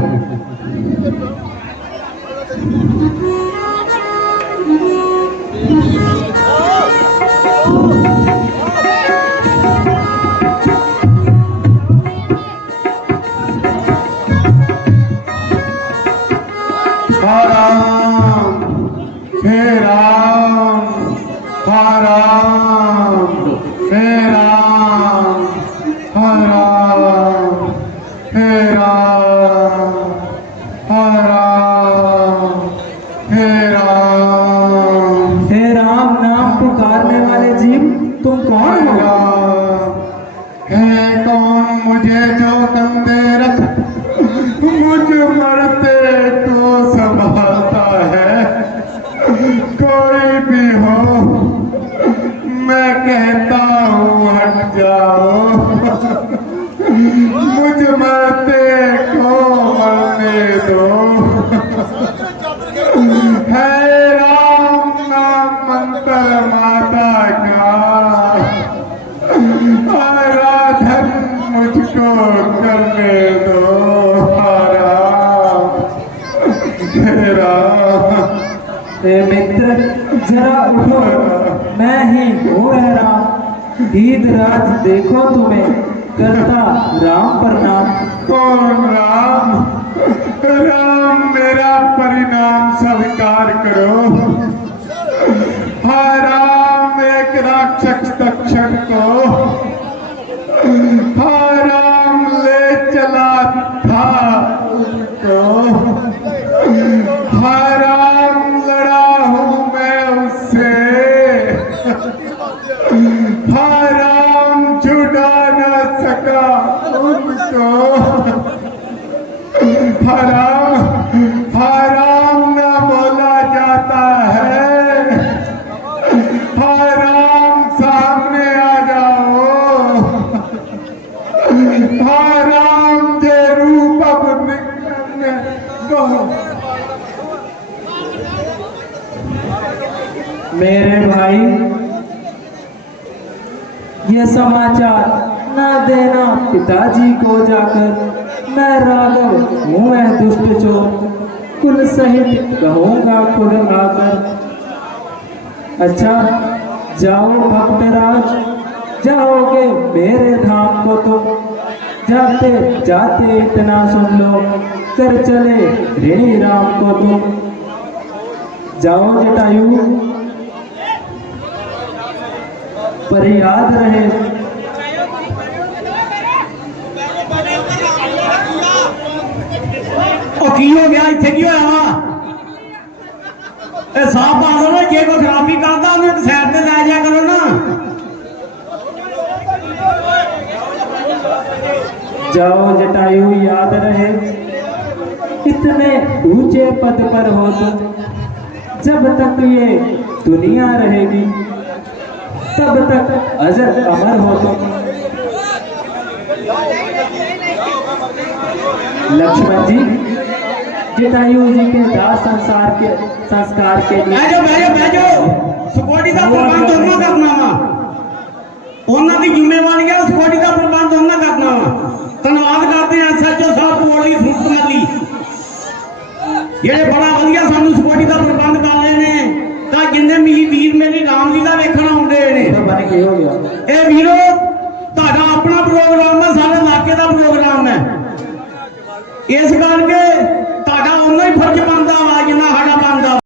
राम, हे राम, हा राम, हे राम, हा राम, हे राम, हा राम, हे राम, हे राम नाम पुकारने वाले जीव तुम कौन हो? है कौन मुझे जो कंधे रख मुझ मरते तो संभालता है? कोई भी हो, मैं कहता हूँ हट जाओ, मुझ मरते को मरने दो। है राम नाम मंत्र माता का, आराधन मुझको करने दो। राम, हे राम, हे मित्र जरा उठो, मैं ही हूँ है राम। दीद रात देखो तुम्हें करता राम प्रणाम। कौन राम? राम मेरा परिणाम स्वीकार करो। हाँ राम एक राक्षस तक्षण को, हाँ राम ले चला था उनको, हाँ राम लड़ा हूँ मैं उससे, हाँ राम छुड़ा न सका उनको, हाँ राम न बोला जाता है, हाँ राम सामने आ जाओ, हाँ राम जे रूप अब निकलने दो। मेरे भाई ये समाचार न देना पिताजी को जाकर, मैं राघव हूँ मैं दुष्ट चोर, कुल सहित कहूँगा खुद आकर। अच्छा जाओ भक्तराज, जाओगे मेरे धाम को तुम, जाते जाते इतना सुन लो, कर चले ऋणी राम को तुम। जाओ जटायु, पर याद रहे की हो गया इतने की होया साफ पा दो ना, जे कोई खराबी करता उन्हें साइड से लै जाया करो ना। जाओ जटायु याद रहे, इतने ऊंचे पद पर हो तुम, जब तक ये दुनिया रहेगी तब तक अजर अमर हो तुम। लक्ष्मण जी जटायु जी के दाह संस्कार के लिए बैठो सिक्योरिटी का प्रबंध होना करना वा, उन्होंने की जिम्मेवारी है सिक्योरिटी का प्रबंध होना करना वा। धन्यवाद करते हैं SHO साहब पोली सुरतमली जेडे बड़ा वधिया सानू सिक्योरिटी का प्रबंध कर रहे हैं, ਤਾਂ जिन्ने मेरी वीर मेरी रामलीला वेखण आउंदे ने। ਇਹ ਵੀਰੋ ਤੁਹਾਡਾ ਆਪਣਾ ਪ੍ਰੋਗਰਾਮ ਹੈ, ਸਾਡੇ ਇਲਾਕੇ ਦਾ ਪ੍ਰੋਗਰਾਮ ਹੈ, ਇਸ ਕਰਕੇ ਤੁਹਾਡਾ ਉਹਨਾਂ ਹੀ ਫਰਜ਼ ਬਣਦਾ ਵਾ ਜਿੰਨਾ ਸਾਡਾ ਬਣਦਾ।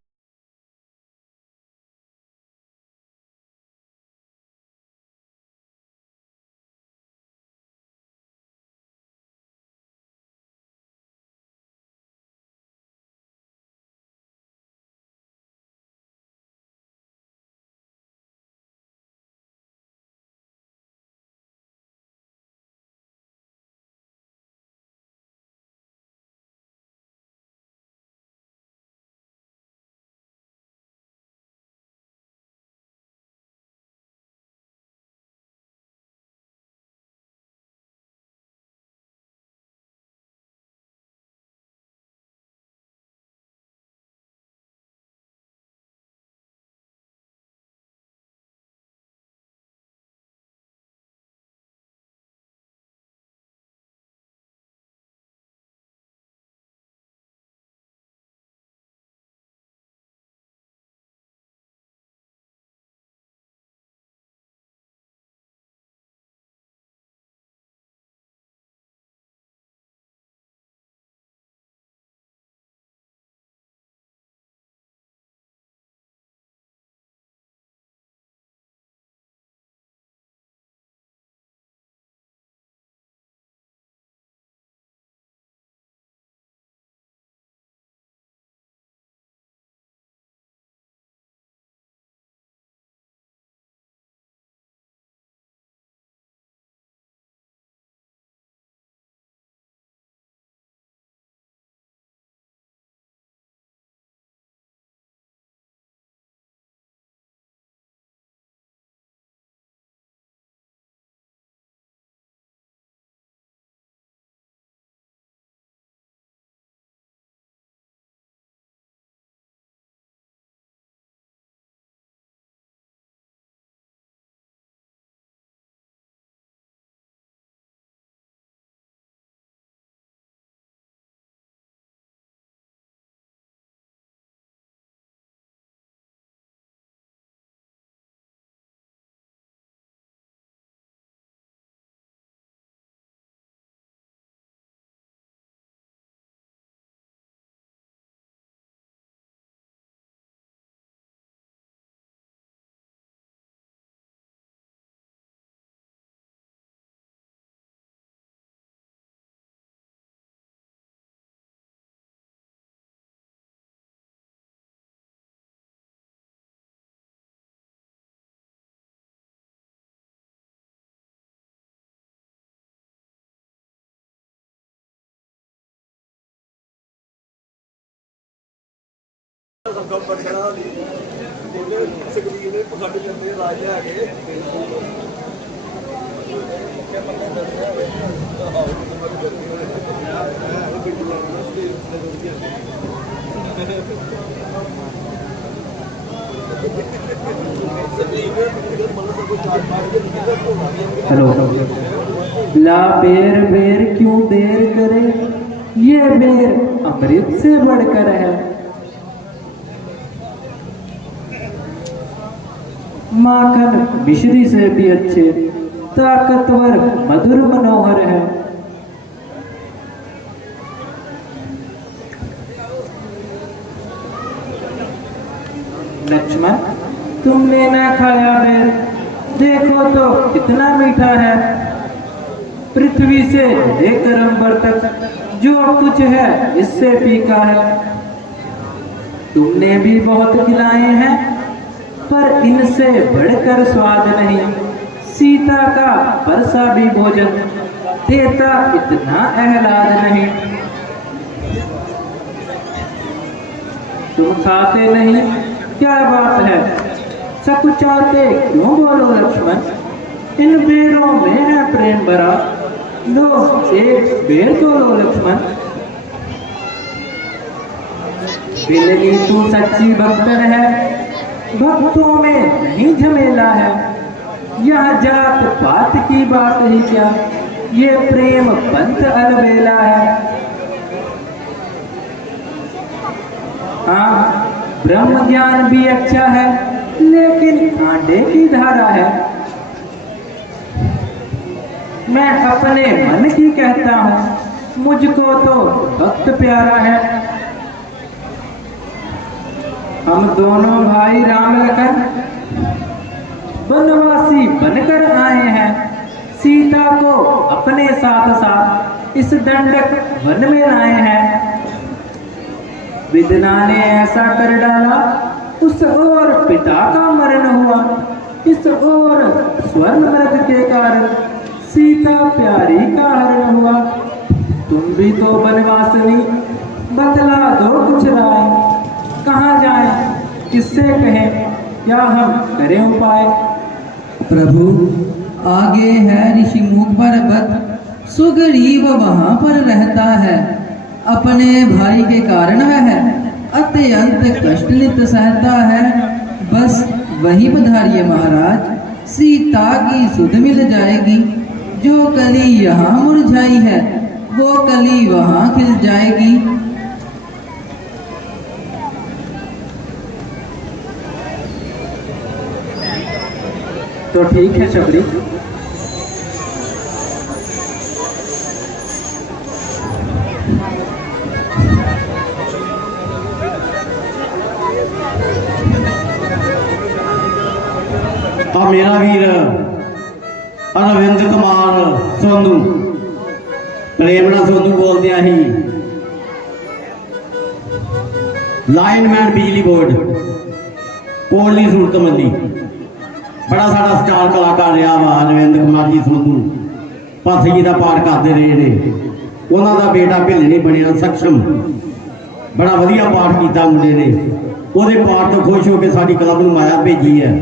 ਕੰਮ ਬਖਣਾ ਲਈ ਉਹਨੇ ਸੁਖਬੀਰ ਨੇ ਪਖੰਡ ਕਰਦੇ ਰਾਜ ਲਿਆ ਕੇ हेलो। ला बेर बेर क्यों देर करे, ये बेर अमृत से बढ़कर है। माखन मिश्री से भी अच्छे, ताकतवर मधुर मनोहर है। लक्ष्मण, तुमने ना खाया बेर, देखो तो कितना मीठा है। पृथ्वी से लेकर अंबर तक जो कुछ है इससे फीका है। तुमने भी बहुत खिलाए हैं, पर इनसे बढ़कर स्वाद नहीं। सीता का परसा भी भोजन देता इतना आह्लाद नहीं। तुम खाते नहीं, क्या बात है, सकुचाते क्यों बोलो लक्ष्मण। इन बेरों में है प्रेम भरा, लो एक बेर तो लो लक्ष्मण। बिल्ली तू सच्ची भक्तन है, भक्तों में नहीं झमेला है। यह जात पात की बात ही क्या, ये प्रेम पंथ अलबेला है। हाँ, ब्रह्म ज्ञान भी अच्छा है, लेकिन कांटे की धारा है। मैं अपने मन की कहता हूँ, मुझको तो भक्त प्यारा है। हम दोनों भाई राम लखन वनवासी बनकर आए हैं। सीता को अपने साथ साथ इस दंडक वन में लाए हैं। विदना ने ऐसा कर डाला, उस और पिता का मरण हुआ। इस और स्वर्ण मृग के कारण सीता प्यारी का हरण हुआ। तुम भी तो बनवासनी, बतला दो कुछ राय। कहाँ जाएं, किससे कहें, क्या हम करें उपाय। प्रभु, आगे है ऋषिमुख पर्वत, सुग्रीव वहाँ पर रहता है। अपने भाई के कारण वह अत्यंत कष्ट नित सहता है। बस वही पधारिए महाराज, सीता की सुध मिल जाएगी। जो कली यहाँ मुरझाई है, वो कली वहाँ खिल जाएगी। तो ठीक है शबरी, मेरा वीर अरविंद कुमार सोनू, प्रेमना सोनू बोलते ही, लाइनमैन बिजली बोर्ड कोटली सूरतमंदी, बड़ा साड़ा स्टार कलाकार रहा वा अरविंद कुमार जी सोनू। पाथगी का पाठ करते रहे ने, उन्होंने बेटा भिलनी बनया सक्षम, बड़ा वधिया पाठ किया मुंडे ने। ਉਹਦੇ पाठ तो खुश होकर साड़ी क्लब में माया भेजी है।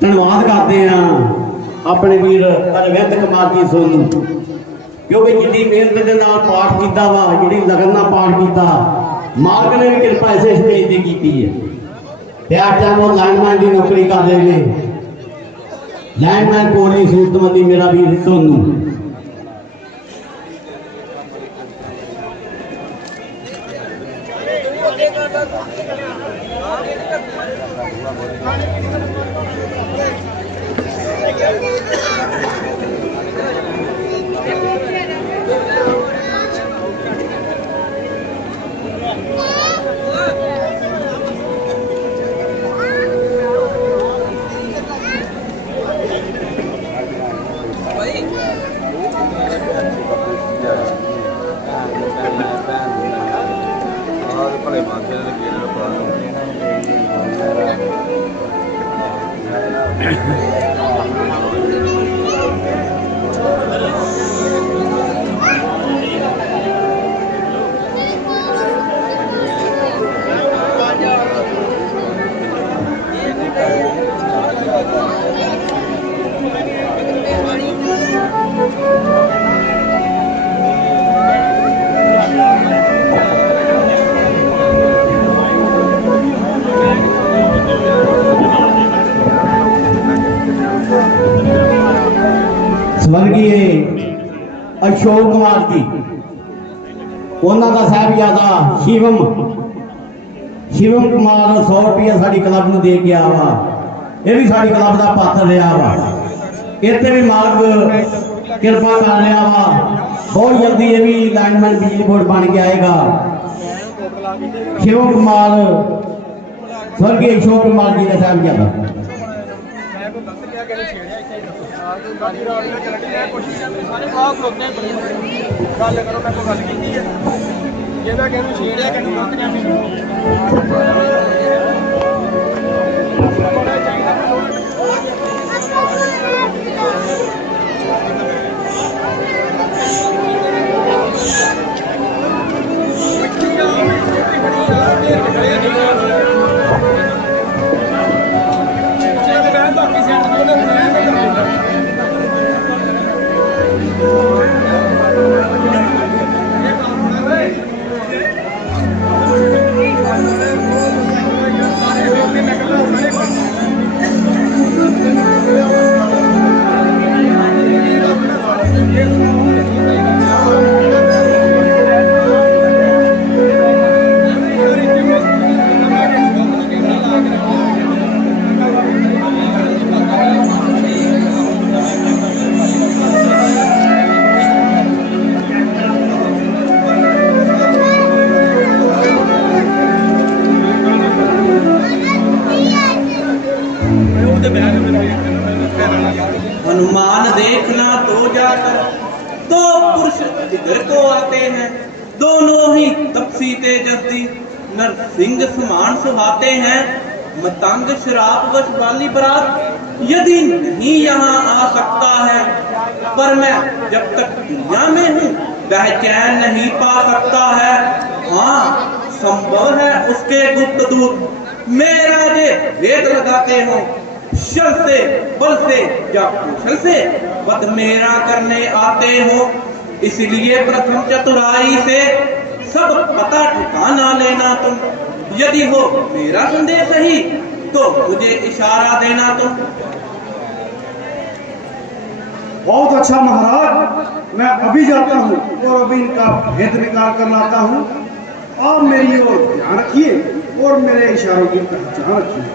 धन्यवाद करते हैं अपने वीर अरविंद कुमार जी सोनू, क्योंकि जिंदी मेहनत के नाल पाठ किया वा, जी लगन नाल पाठ किया, मालक ने भी कृपा इसे स्टेज से की है। प्यार टाइम वो लाइनमैन की नौकरी कर रहे हैं, लाइनमैन कोटली सूरतमंदी मेरा वीर सोनू। अशोक कुमार जी, उन्होंने का साहबजादा शिवम कुमार 100 रुपया साड़ी क्लब में दे के आया वा। ये भी साड़ी क्लब का पात्र रहा वा। इतने भी मालक कृपा कर रहा वा। बहुत जल्दी ये भी लाइनमैन बिजली बोर्ड बन के आएगा। शिवम कुमार स्वर्गीय अशोक कुमार जी का साहबजादा। हनुमान देखना तो जाकर दो पुरुष इधर को आते हैं, दोनों ही तपसी तेजस्वी नरसिंह समान सुहाते हैं। मतंग शराब वश वाली बरात यदि नहीं यहाँ आ सकता है, पर मैं जब तक दुनिया में हूँ वह चैन नहीं पा सकता है। हाँ, संभव है उसके गुप्त दूत मेरा ये भेद लगाते हो, शल से बल से या कुशल से वध मेरा करने आते हो। इसलिए प्रथम चतुराई से सब पता ठिकाना लेना तुम। यदि हो मेरा संदेश ही तो मुझे इशारा देना तुम। बहुत अच्छा महाराज, मैं अभी जाता हूँ और अभी इनका भेद निकाल कर लाता हूँ। आप मेरी ओर ध्यान रखिए और मेरे इशारों की पहचान रखिए।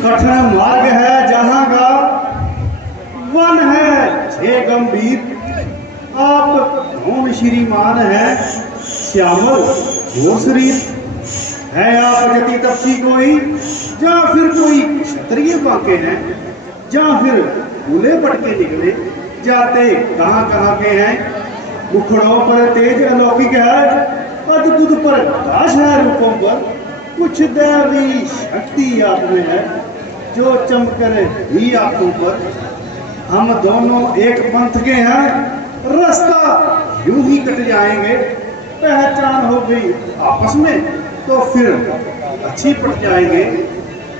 कठिन मार्ग है जहाँ का, वन है छे गंभीर। आप धूम श्रीमान है, श्यामल हो शरीर है। आप जति तपसी कोई, या फिर कोई क्षत्रिय बांके हैं, या फिर भूले पटके निकले जाते कहाँ कहाँ के हैं। मुखड़ों पर तेज अलौकिक है, अद्भुत प्रकाश है रूपों पर। कुछ दैवी शक्ति आप में है जो चमकर ही आंखों पर। हम दोनों एक पंथ के हैं, रास्ता यूं ही कट जाएंगे। पहचान हो गई आपस में तो फिर अच्छी पट जाएंगे।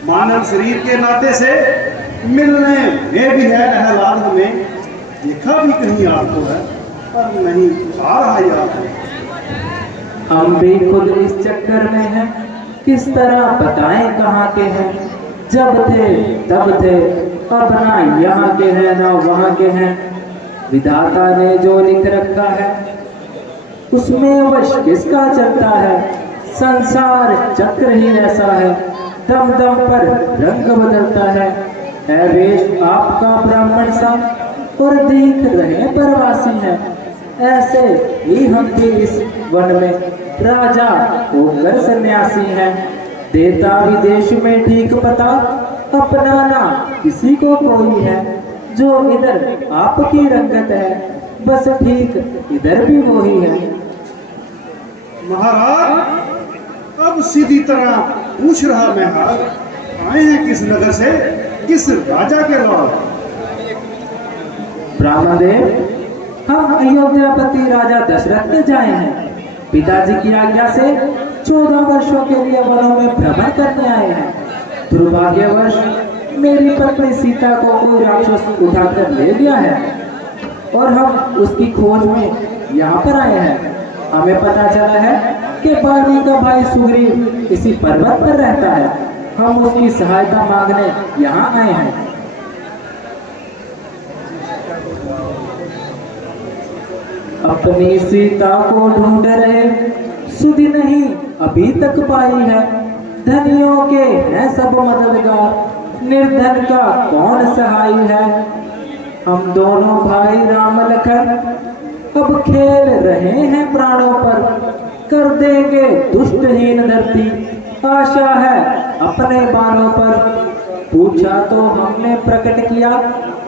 मानव शरीर के नाते से मिलने में भी है एहलाल हमें। देखा भी कहीं आपको है पर नहीं आ रहा याद है। हम भी खुद इस चक्कर में हैं, किस तरह बताएं कहाँ के हैं। जब थे तब थे, अब ना यहाँ के हैं ना वहाँ के हैं। विधाता ने जो लिख रखा है उसमें वश किसका चलता है। संसार चक्र ही ऐसा है, दम दम पर रंग बदलता है। वेश आपका ब्राह्मण सा और दिख रहे परवासी हैं। ऐसे ही हम भी इस वन में राजा होकर सन्यासी हैं। देता विदेश में ठीक पता, अपनाना किसी को कोई है। जो इधर आपकी रंगत है, बस ठीक इधर भी वही है। महाराज, अब सीधी तरह पूछ रहा मैं हाल, आए हैं किस नगर से, किस राजा के लौट? ब्राह्मणदेव, हम अयोध्यापति राजा दशरथ के जाए हैं। पिताजी की आज्ञा से 14 वर्षों के लिए वनों में भ्रमण करने आए हैं। दुर्भाग्यवश मेरी पत्नी सीता को कोई राक्षस उठाकर ले लिया है और हम उसकी खोज में यहाँ पर आए हैं। हमें पता चला है कि बाली का भाई सुग्रीव इसी पर्वत पर रहता है। हम उसकी सहायता मांगने यहाँ आए हैं। अपनी सीता को ढूंढ रहे, सुधि नहीं अभी तक पाई है। धनियों के हैं सब मददगार, निर्धन का कौन सहाय है। हम दोनों भाई राम लखन अब खेल रहे हैं प्राणों पर। कर देंगे दुष्टहीन धरती, आशा है अपने बाणों पर। पूछा तो हमने प्रकट किया,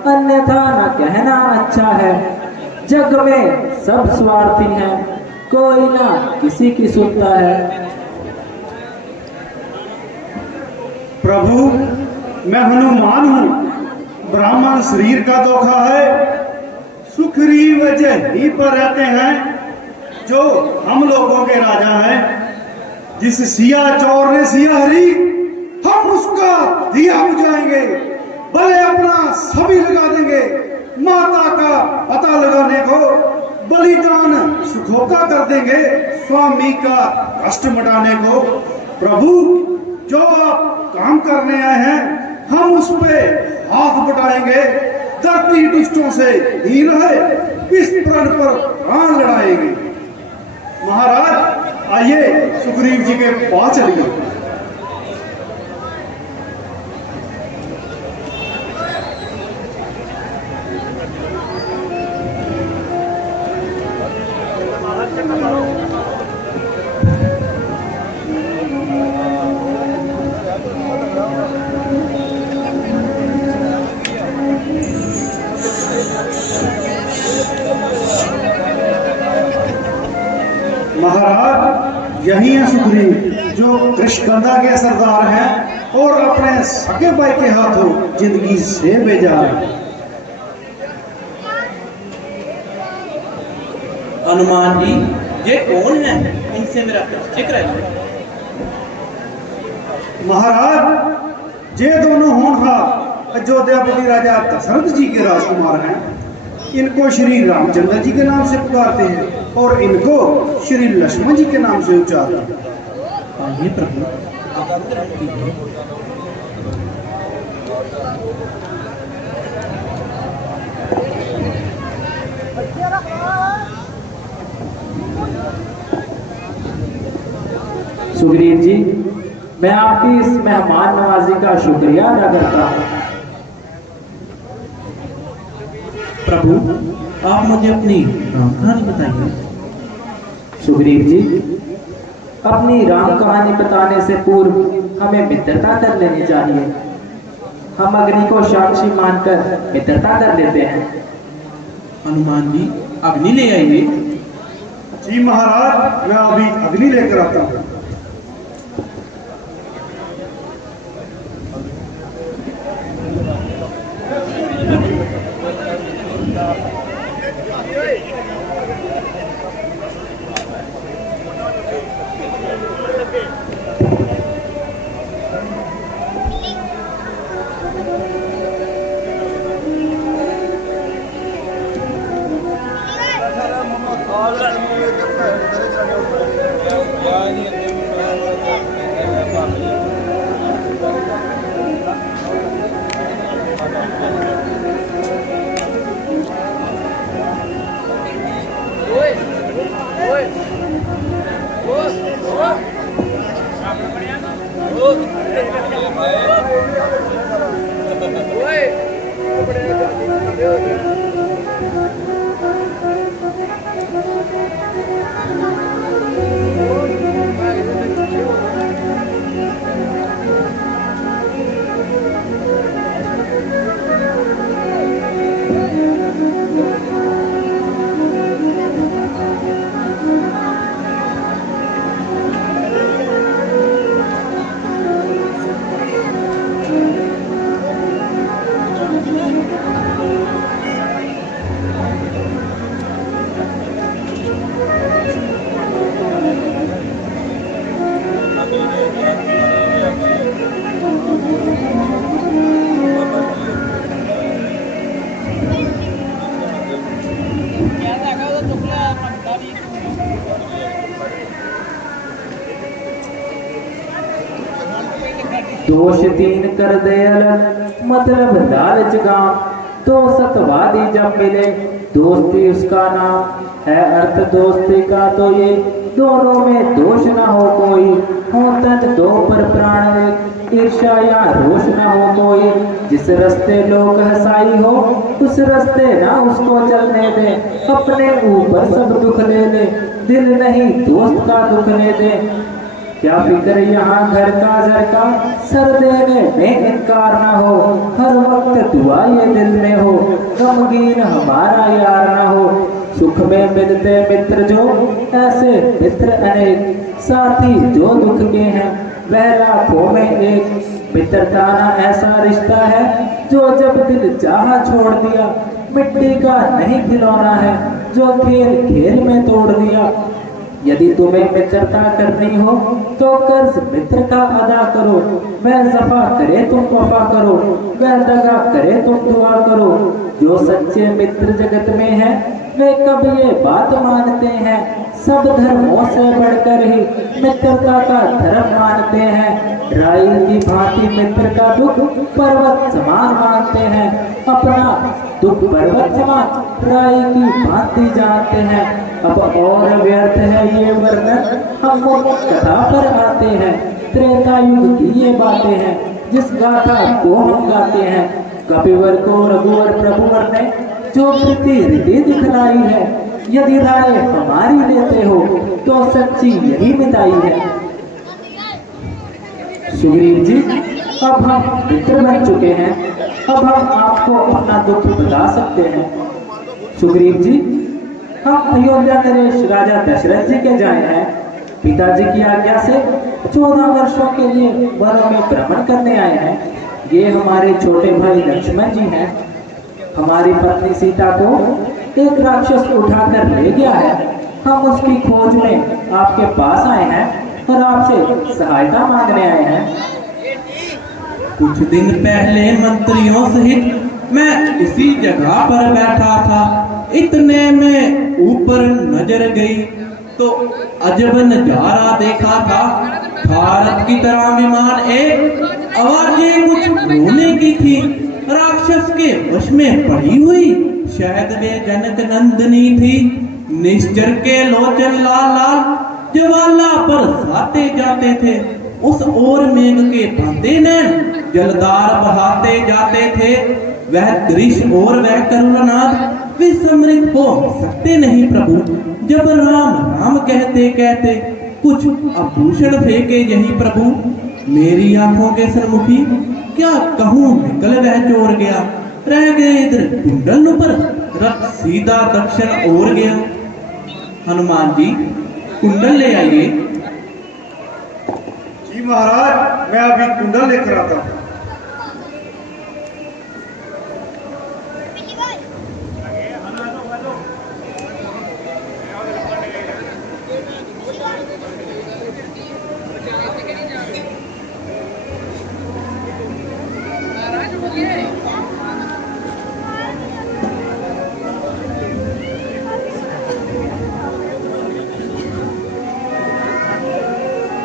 अन्यथा न कहना अच्छा है। जग में सब स्वार्थी हैं, कोई ना किसी की सुनता है। प्रभु, मैं हनुमान हूँ, ब्राह्मण शरीर का धोखा है। सुग्रीव ही पर रहते हैं जो हम लोगों के राजा हैं। जिस सिया चोर ने सिया हरी, हम उसका दिया बुझाएंगे, भले अपना सभी लगा देंगे। माता का पता लगाने को बलिदान सुखों का कर देंगे, स्वामी का कष्ट मिटाने को। प्रभु, जो आप काम करने आए हैं, हम उस पे हाथ बटाएंगे। धरती दुष्टों से हीन है, इस प्रण पर प्राण लड़ाएंगे। महाराज, आइए सुग्रीव जी के पास चलिए। महाराज, यही है सुग्रीव जो कृष्णगंधा के सरदार हैं और अपने सगे भाई के हाथों जिंदगी से बेजार है। हनुमान जी, ये कौन है? इनसे मेरा परिचय कराइए। महाराज, ये दोनों होनहार अयोध्यापति राजा दशरथ जी के राजकुमार हैं। इनको श्री रामचंद्र जी के नाम से पुकारते हैं और इनको श्री लक्ष्मण जी के नाम से उच्चारते हैं। आइए प्रभु। सुग्रीव जी, मैं आपकी इस मेहमान नवाजी का शुक्रिया अदा करता हूँ। प्रभु, आप मुझे अपनी राम कहानी बताइए। सुग्रीव जी, अपनी राम कहानी बताने से पूर्व हमें मित्रता कर लेनी चाहिए। हम अग्नि को साक्षी मानकर मित्रता कर लेते हैं। हनुमान जी, अग्नि ले आइए। जी महाराज, मैं अभी अग्नि लेकर आता हूँ। Yeah, दोष तीन कर दे अलग, मतलब लालच गांव। दो सतवादी जब मिले, दोस्ती उसका नाम है अर्थ दोस्ती का तो ये, दोनों में दोष न हो कोई, हो तन दो पर प्राण एक, ईर्ष्या या रोष न हो कोई। जिस रास्ते लोग हंसाई हो, उस रास्ते ना उसको चलने दे, अपने ऊपर सब दुख ले ले, दिल नहीं दोस्त का दुख ले दे। क्या फिक्र यहाँ घर का जर का, सर देने में इनकार ना हो, हर वक्त दुआ ये दिल में हो, गमगीन हमारा यार ना हो। सुख में मिलते मित्र जो, ऐसे मित्र अनेक, साथी जो दुख के हैं वह लाखों में एक। मित्रता ना ऐसा रिश्ता है जो जब दिल चाहा छोड़ दिया, मिट्टी का नहीं खिलौना है जो खेल खेल में तोड़ दिया। यदि तुम्हें मित्रता करनी हो तो कर्ज मित्र का अदा करो, वह जफा करे तुम वफा करो, वह दगा करे तुम दुआ करो। जो सच्चे मित्र जगत में है वे कब ये बात मानते हैं, सब धर्मों से बढ़कर ही मित्रता का धर्म मानते हैं। राई की भांति मित्र का दुख पर्वत समान मानते हैं, अपना दुख पर्वत समान राई की भांति जानते हैं। अब और व्यर्थ है ये वर्णन, हम कथा पर आते हैं। त्रेता युग की ये बातें हैं जिस गाथा को हम गाते हैं। कपिवर को रघुवर प्रभुवर ने जो प्रीति रीति दिखलाई है, यदि राय हमारी लेते हो तो सच्ची यही मिताई है। सुग्रीव जी, अब हम मित्र बन चुके हैं, अब हम आपको अपना दुख बता सकते हैं। सुग्रीव जी, हम अयोध्या नरेश राजा दशरथ जी के जाए हैं। पिताजी की आज्ञा से 14 वर्षों के लिए वनों में भ्रमण करने आए हैं। ये हमारे छोटे भाई लक्ष्मण जी हैं। हमारी पत्नी सीता को एक राक्षस उठाकर ले गया है। हम उसकी खोज में आपके पास आए हैं और आपसे सहायता मांगने आए हैं। कुछ दिन पहले मंत्रियों सहित मैं इसी जगह पर बैठा था, इतने में ऊपर नजर गई तो अजब नजारा देखा था। भारत की तरह विमान एक, आवाजें कुछ रोने की थी, राक्षस के वश में पड़ी हुई, शायद वे जनक नंदनी थी। निश्चर के लोचन लाल लाल ज्वाला पर साते जाते थे, उस ओर मेघ के भाते नैन जलधार बहाते जाते थे। वह दृश्य और वह करुणानाथ विस्मृत हो सकते नहीं प्रभु। जब राम राम कहते कहते कुछ आभूषण फेंके यही प्रभु, मेरी आंखों के सन्मुखी क्या कहूँ निकल वह चोर गया। रह गए इधर कुंडल पर, रथ सीधा दक्षिण ओर गया। हनुमान जी, कुंडल ले आइए। जी महाराज, मैं अभी कुंडल लेकर आता हूँ।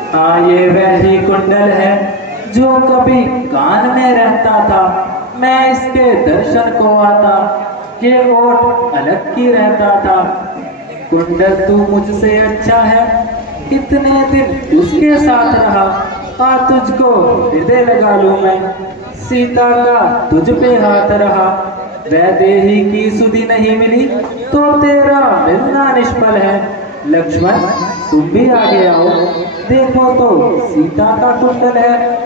हाँ, ये वही कुंडल है जो कभी कान में रहता था। मैं इसके दर्शन को आता, ये ओट अलग की रहता था। कुंडल तू मुझसे अच्छा है, कितने दिन उसके साथ रहा। आ तुझको हृदय लगा लूं मैं, सीता का तुझ पे हाथ रहा। वैदेही की सुधि नहीं मिली तो तेरा मिलना निष्फल है। लक्ष्मण, तुम भी आगे आओ, देखो तो सीता का कुंडल है।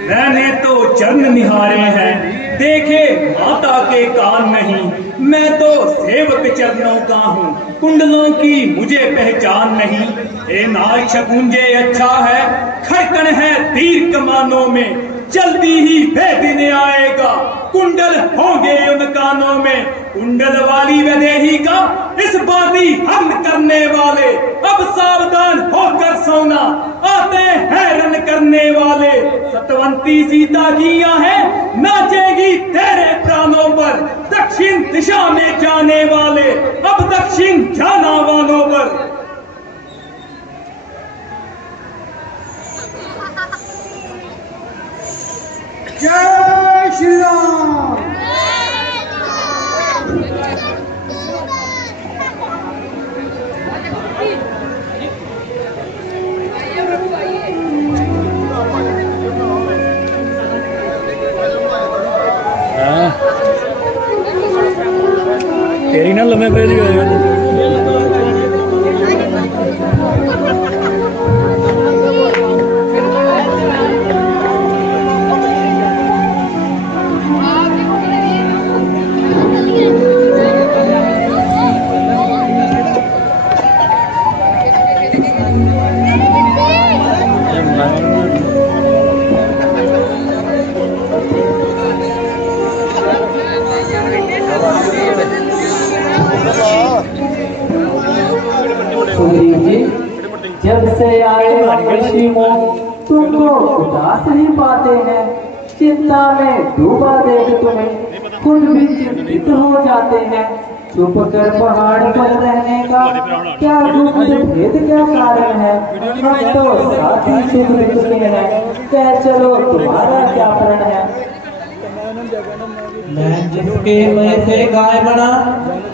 मैंने तो चरण निहारे हैं, देखे माता के कान नहीं। मैं तो सेवक चरणों का हूँ, कुंडलों की मुझे पहचान नहीं। हे नाग शकुंजे अच्छा है, खड़कन है तीर कमानों में। जल्दी ही वह दिन आएगा, कुंडल होंगे उन कानों में। कुंडल वाली वैदेही का इस बाती हम करने वाले, अब सावधान होकर सोना, आते हैं रन करने वाले। सतवंती सीता जिया है, नाचेगी तेरे प्राणों पर। दक्षिण दिशा में जाने वाले, अब दक्षिण जाना वालों पर। सुग्रीव जी, जब से आए ऋषि मुनि तुमको उदास ही पाते हैं। चिंता में डूबा देख तुम्हें खुद भी चिंतित हो जाते हैं। चुप कर पहाड़ पर रहने का क्या दुख भेद क्या कारण है? हम तो साथी सुख दुख में हैं, कह चलो तुम्हारा क्या प्रण है? मैं जिसके मैं से गाय बना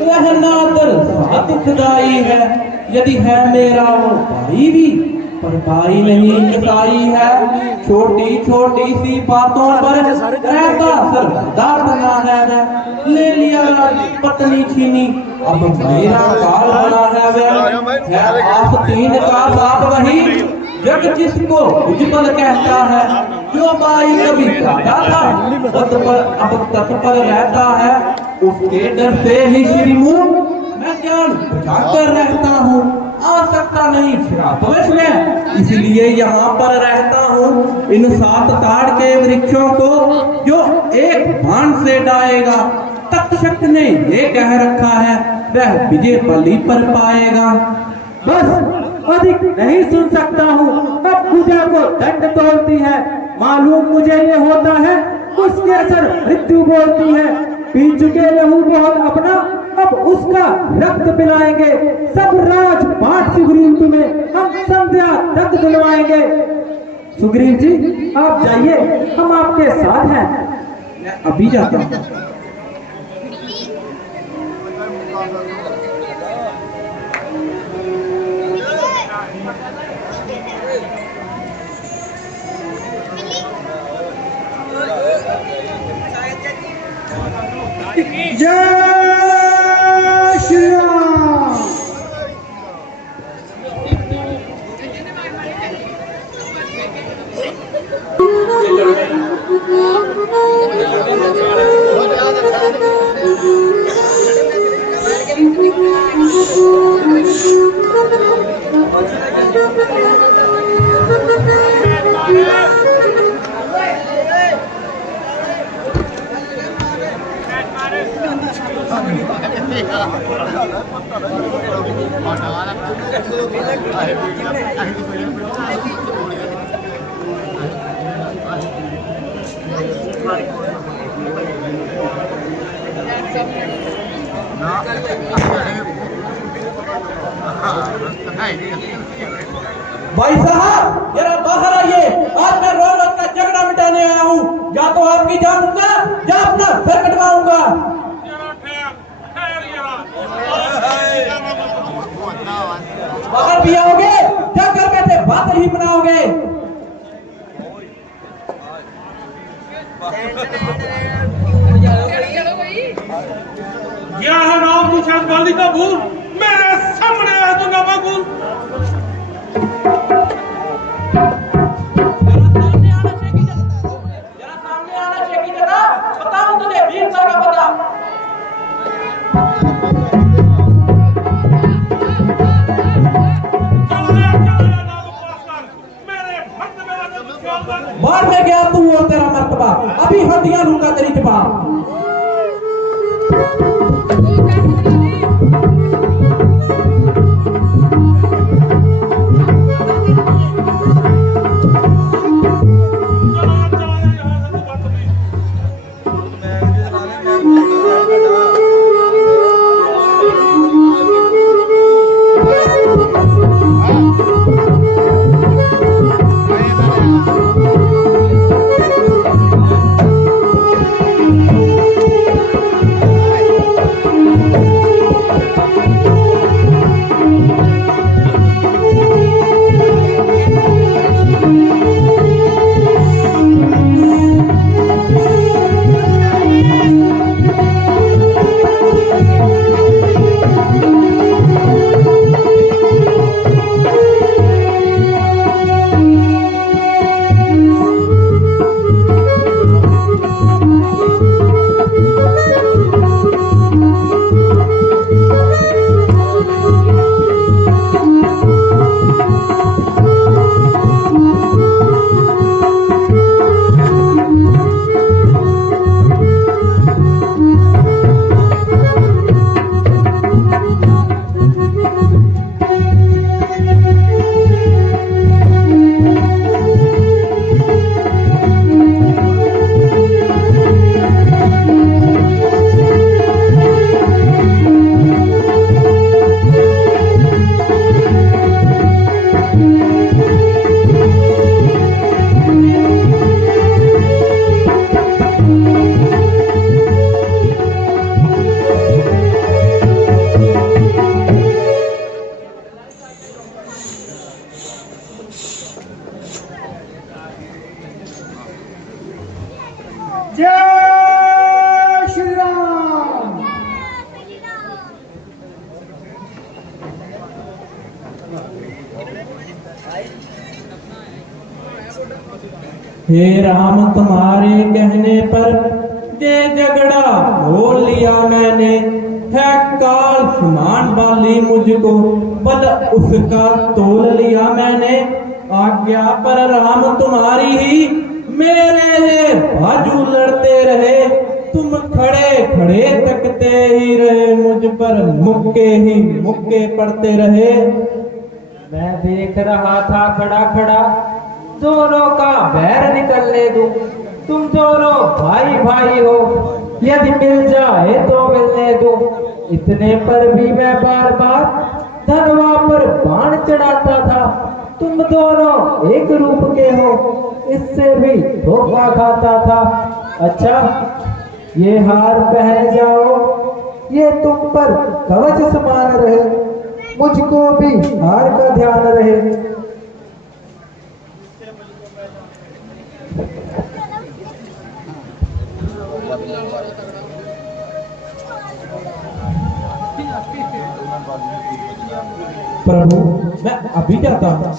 रहना दर साथ खुदाई है। यदि है मेरा वो भाई भी पर भाई नहीं ईसाई है। छोटी छोटी सी बातों पर रहता सरदार बना है। ले लिया पत्नी छीनी अब मेरा काल बना है। आप तीन का बाप वही जग जिसको उज्जवल कहता है। जो भाई कभी दादा था पद पर अब तक पर रहता है। उसके डर से ही श्री मुंह मैं ज्ञान बचाकर रहता हूँ। आ सकता नहीं श्रापवश में इसलिए यहाँ पर रहता हूँ। इन 7 ताड़ के वृक्षों को जो एक बाण से डालेगा तक्षक ने ये कह रखा है वह विजय बलि पर पाएगा। बस अधिक नहीं सुन सकता हूँ। अब पूजा को दंड तोड़ती है। मालूम मुझे ये होता है उसके असर मृत्यु बोलती है। पी चुके लहू बहुत अपना अब उसका रक्त पिलाएंगे। सब राज पाठ सुग्रीव तुम्हें हम संध्या तक दिलवाएंगे। सुग्रीव जी आप जाइए, हम आपके साथ हैं। मैं अभी जाता हूँ। जय श्री राम। भाई साहब जरा बाहर आइए। आज मैं रोज रोज का झगड़ा मिटाने आया हूँ। या तो आपकी जान दूंगा या अपना सर कटवाऊंगा। बाहर भी आओगे या घर बैठे बात ही बनाओगे? क्या है नाम निशान गांधी का भूल मेरे सामने आ दूंगा बबूल। जरा सामने आना शेखी जरा बताऊं तुझे वीरता का पता। बाहर में गया तू और तेरा मर्तबा। अभी हड्डियां लूंगा तेरी जबान। हे राम तुम्हारे कहने पर ये झगड़ा बोल लिया मैंने, है काल समान वाली मुझको बल उसका तोल लिया मैंने। आज्ञा पर राम तुम्हारी ही मेरे ये बाजू लड़ते रहे, तुम खड़े खड़े तकते ही रहे, मुझ पर मुक्के ही मुक्के पड़ते रहे। मैं देख रहा था खड़ा खड़ा दोनों का बैर निकलने दूं, तुम दोनों भाई भाई हो, यदि मिल जाए तो मिलने दो। इतने पर भी मैं बार बार धनवा पर बाण चढ़ाता था, तुम दोनों एक रूप के हो, इससे भी धोखा खाता था। अच्छा ये हार पहन जाओ, ये तुम पर कवच समान रहे, मुझको भी हार का ध्यान रहे। प्रभु मैं अभी जाता हूँ,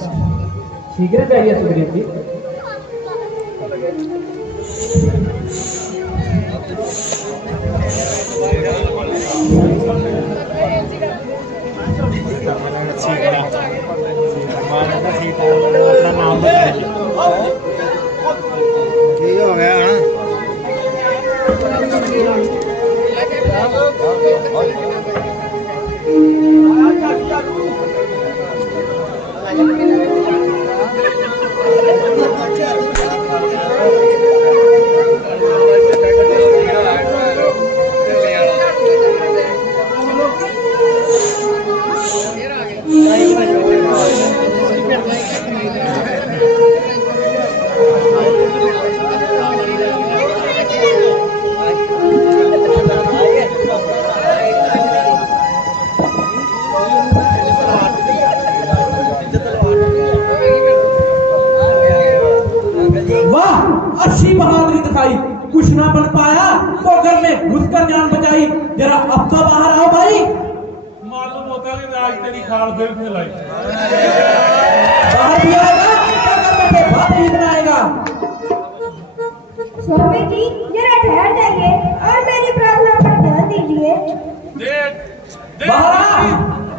शीघ्र जाइए सुग्रीव जी। हो गया अच्छी बहादुरी दिखाई, कुछ ना बन पाया तो घर में घुसकर जान बचाई। जरा अब तो बाहर आओ भाई। मालूम होता है आज तेरी खाल फिर खिलाई। बाहर भी आएगा तो घर में बात नहीं आएगा। स्वामी जी जरा ठहर जाइए और मेरी प्रार्थना पर ध्यान दीजिए। देख बाहर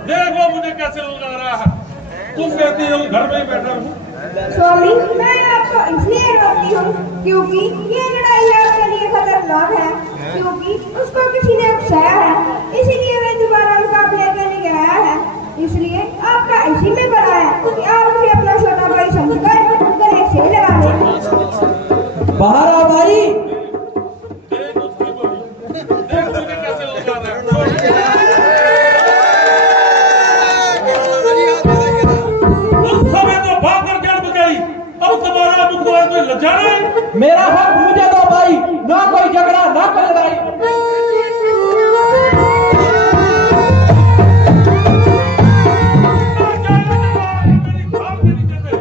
देख वो मुझे कैसे लगा रहा है, तुम कहती हो घर में ही बैठा हूँ। स्वामी मैं आपको इसलिए रोकती हूँ क्योंकि ये लड़ाई आपके लिए खतरनाक है, क्योंकि उसको किसी ने उकसाया है, इसीलिए मैं दोबारा मुकाबले के लिए आया है। इसलिए आपका इसी में भला है कि आप उसे अपना छोटा भाई समझकर गले से लगा लें। बाहर आओ भाई। देख मुझे कैसे लगा रहा है। उस समय तो भागकर जान बचाई, अब तुम्हारा मुखबार कोई लज्जा नहीं। मेरा हक मुझे दो भाई, ना कोई झगड़ा ना कोई लड़ाई।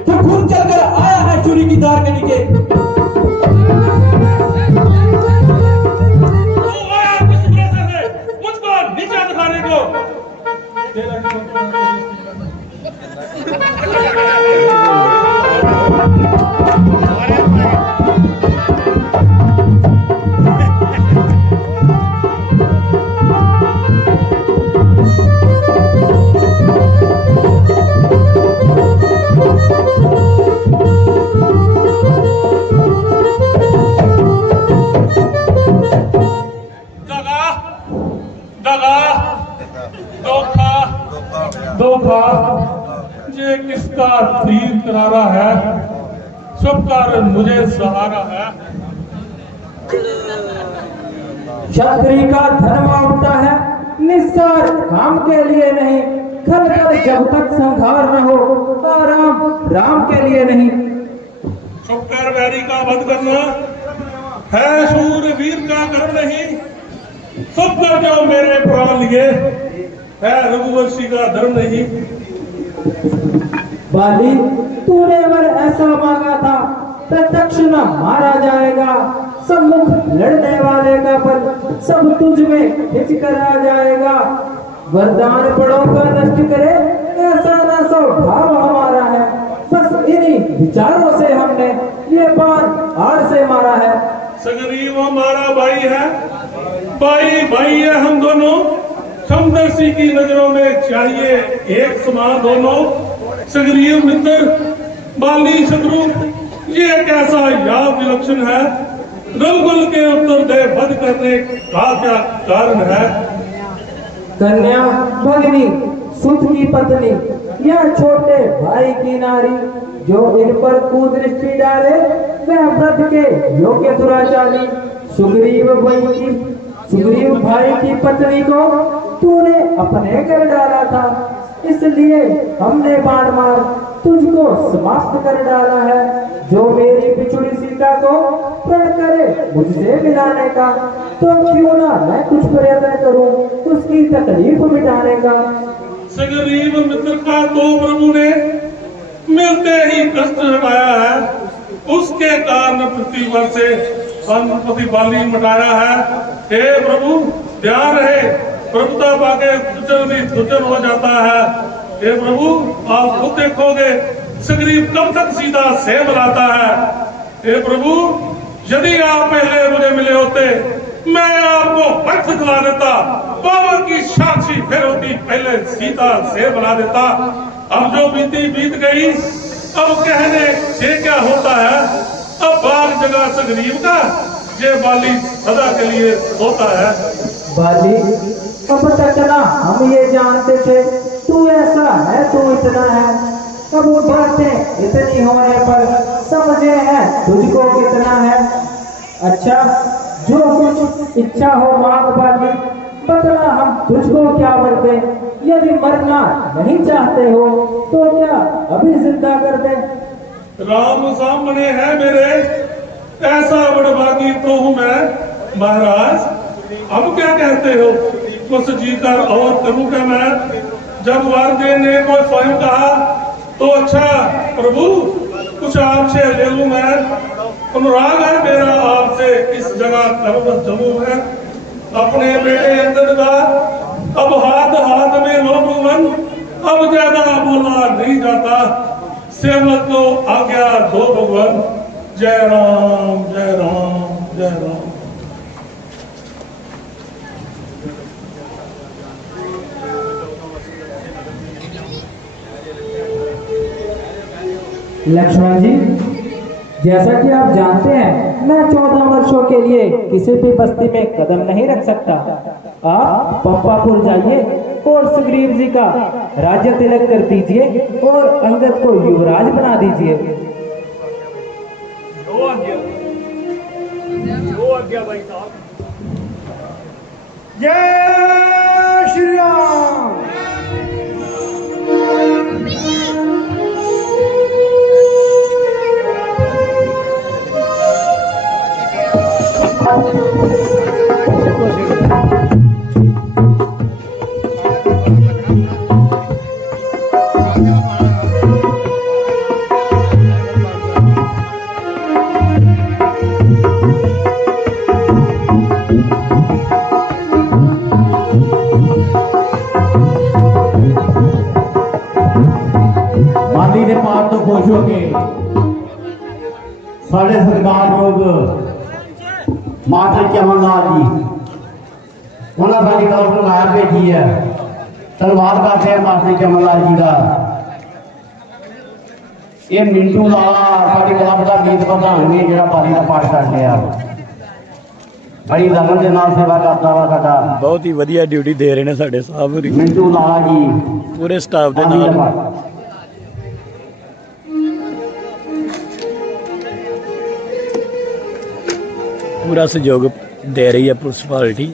तो खून चलकर आया है चूड़ी की तार के नीचे। तू आया किस वजह से मुझको नीचा दिखाने को। धोखा ये किसका तीर करारा है, सब कारण मुझे सहारा है। क्षत्रिय का धर्म उठता है निस्सार काम के लिए नहीं, खलकर जब तक संहार न हो तो राम के लिए नहीं। छुपकर वैरी का वध करना है शूरवीर का कर्म नहीं, सब कर जाओ मेरे प्राण लिए, है रघुवंशी का धर्म नहीं। बाली तूने वर ऐसा मांगा था, प्रत्यक्ष न मारा जाएगा, सम्मुख लड़ने वाले का पर सब तुझ में खिंच कर आ जाएगा। वरदान पड़ों का नष्ट करे ऐसा न स्वभाव हमारा है, इन्हीं विचारों से हमने ये बाण हार से मारा है। सगरीव हमारा भाई है, भाई भाई है हम दोनों, समदर्शी की नजरों में चाहिए एक समान दोनों। सगरीव मित्र, बाली शत्रु, ये कैसा याद विलक्षण है, रघुकुल के उत्तर दे वध करने का क्या कारण है। कन्या भगिनी सुत की पत्नी, यह छोटे भाई की नारी, जो इन पर कुदृष्टि डाले वह व्रत के योग्य दुराचारी। सुग्रीव भाई की पत्नी को तूने अपने घर डाला था, इसलिए हमने बाण मार तुझको समाप्त कर डाला है। जो मेरी बिछुड़ी सीता को प्रण करे मुझसे मिलाने का, तो क्यों ना मैं कुछ प्रयत्न करूं उसकी तकलीफ मिटाने का। सगरीव मित्र का तो प्रभु ने मिलते ही कष्ट हटाया है, उसके कारण पृथ्वी पर से अनुपति बाली मटाया है। हे प्रभु ध्यान रहे, प्रभुता पाके दुचन हो जाता है। हे प्रभु आप खुद देखोगे सगरीव कब तक सीधा से मिलाता है। हे प्रभु यदि आप पहले मुझे मिले होते मैं आपको वक्त दिला देता, बाबा की साक्षी फिर होती पहले सीता से बना देता। अब जो बीती बीत गई, अब कहने से क्या होता है। अब बाग जगह सगरीव का, ये बाली सदा के लिए सोता है। बाली अब तक ना हम ये जानते थे तू ऐसा है, तू इतना है, अब बातें इतनी होने पर समझे हैं तुझको कितना है। अच्छा जो कुछ इच्छा हो मांग बाली, बदला हम तुझको क्या बरते। यदि मरना नहीं चाहते हो तो क्या अभी जिंदा कर दे। राम सामने है मेरे, ऐसा बड़भागी तो हूँ मैं महाराज। अब क्या कहते हो, कुछ जीकर और करूँ क्या मैं। जब वारदेव ने को स्वयं कहा तो अच्छा प्रभु कुछ आपसे ले लूं मैं। अनुराग है मेरा आपसे, इस जगह कर्म जमू है अपने बेटे अंदर का। अब हाथ हाथ में लो भगवान, अब ज्यादा बोला नहीं जाता, सेवक को आज्ञा दो भगवान। जय राम जय राम जय राम। लक्ष्मण जी, जैसा कि आप जानते हैं मैं 14 वर्षों के लिए किसी भी बस्ती में कदम नहीं रख सकता। आप पंपापुर जाइए और सुग्रीव जी का राज्य तिलक कर दीजिए और अंगद को युवराज बना दीजिए। भाई साहब। जय श्री राम। माली ने पार तो खुश हो के साढ़े सत्कारयोग मास्टर चमन लाल जी उन्होंने सारी तरफ लगाया भेजी है। धन्यवाद करते हैं मास्टर चमन लाल जी का। ये मिंटू लाला साड़ी क्लब का गीत प्रधान ने जो बाली का पाठ कर लिया, बड़ी लगन के नाल सेवा करता वा साडा। बहुत ही वधिया ड्यूटी दे रहे हैं साडे साहब मिंटू लाला जी पूरे स्टाफ के बाली का नाल पाठ। पूरा सहयोग दे रही है पुलिस पार्टी।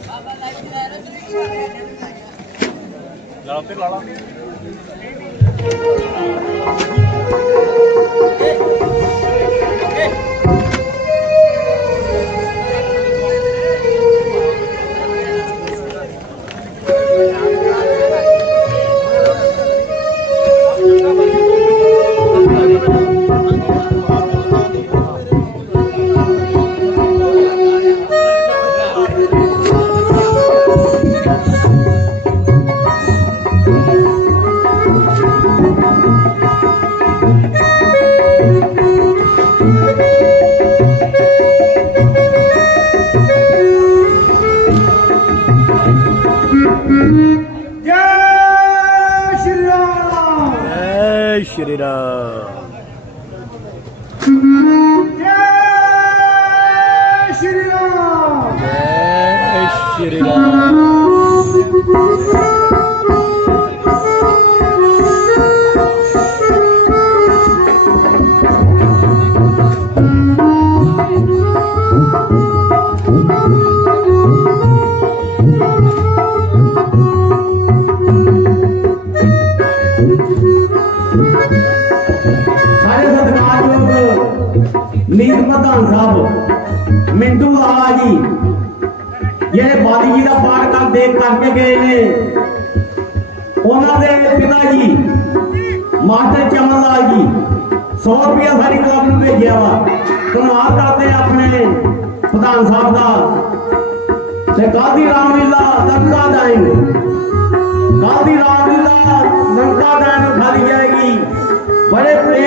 श्री राम। जय श्री राम। जय श्री राम। सारे सत्कारयोग मीर प्रधान साहब मिंटू लाला जी ਜਿਹੜੇ ਬਾਦੀ ਜੀ ਦਾ ਪਾਠ ਕਰ ਦੇਖ ਕਰਕੇ ਗਏ ਨੇ, ਉਹਨਾਂ ਦੇ ਪਿਤਾ ਜੀ ਮਾਸਟਰ ਚਮਨ ਲਾਲ ਜੀ 100 ਰੁਪਇਆ ਸਾਡੀ ਕਲੱਬ ਨੂੰ ਭੇਜਿਆ ਵਾ। ਧੰਨਵਾਦ ਕਰਦੇ ਆਪਣੇ ਪ੍ਰਧਾਨ ਸਾਹਿਬ ਦਾ ਤੇ ਕਾਦੀ ਰਾਮਲੀਲਾ ਦਰਗਾਹ ਜਾਏਂਗੇ।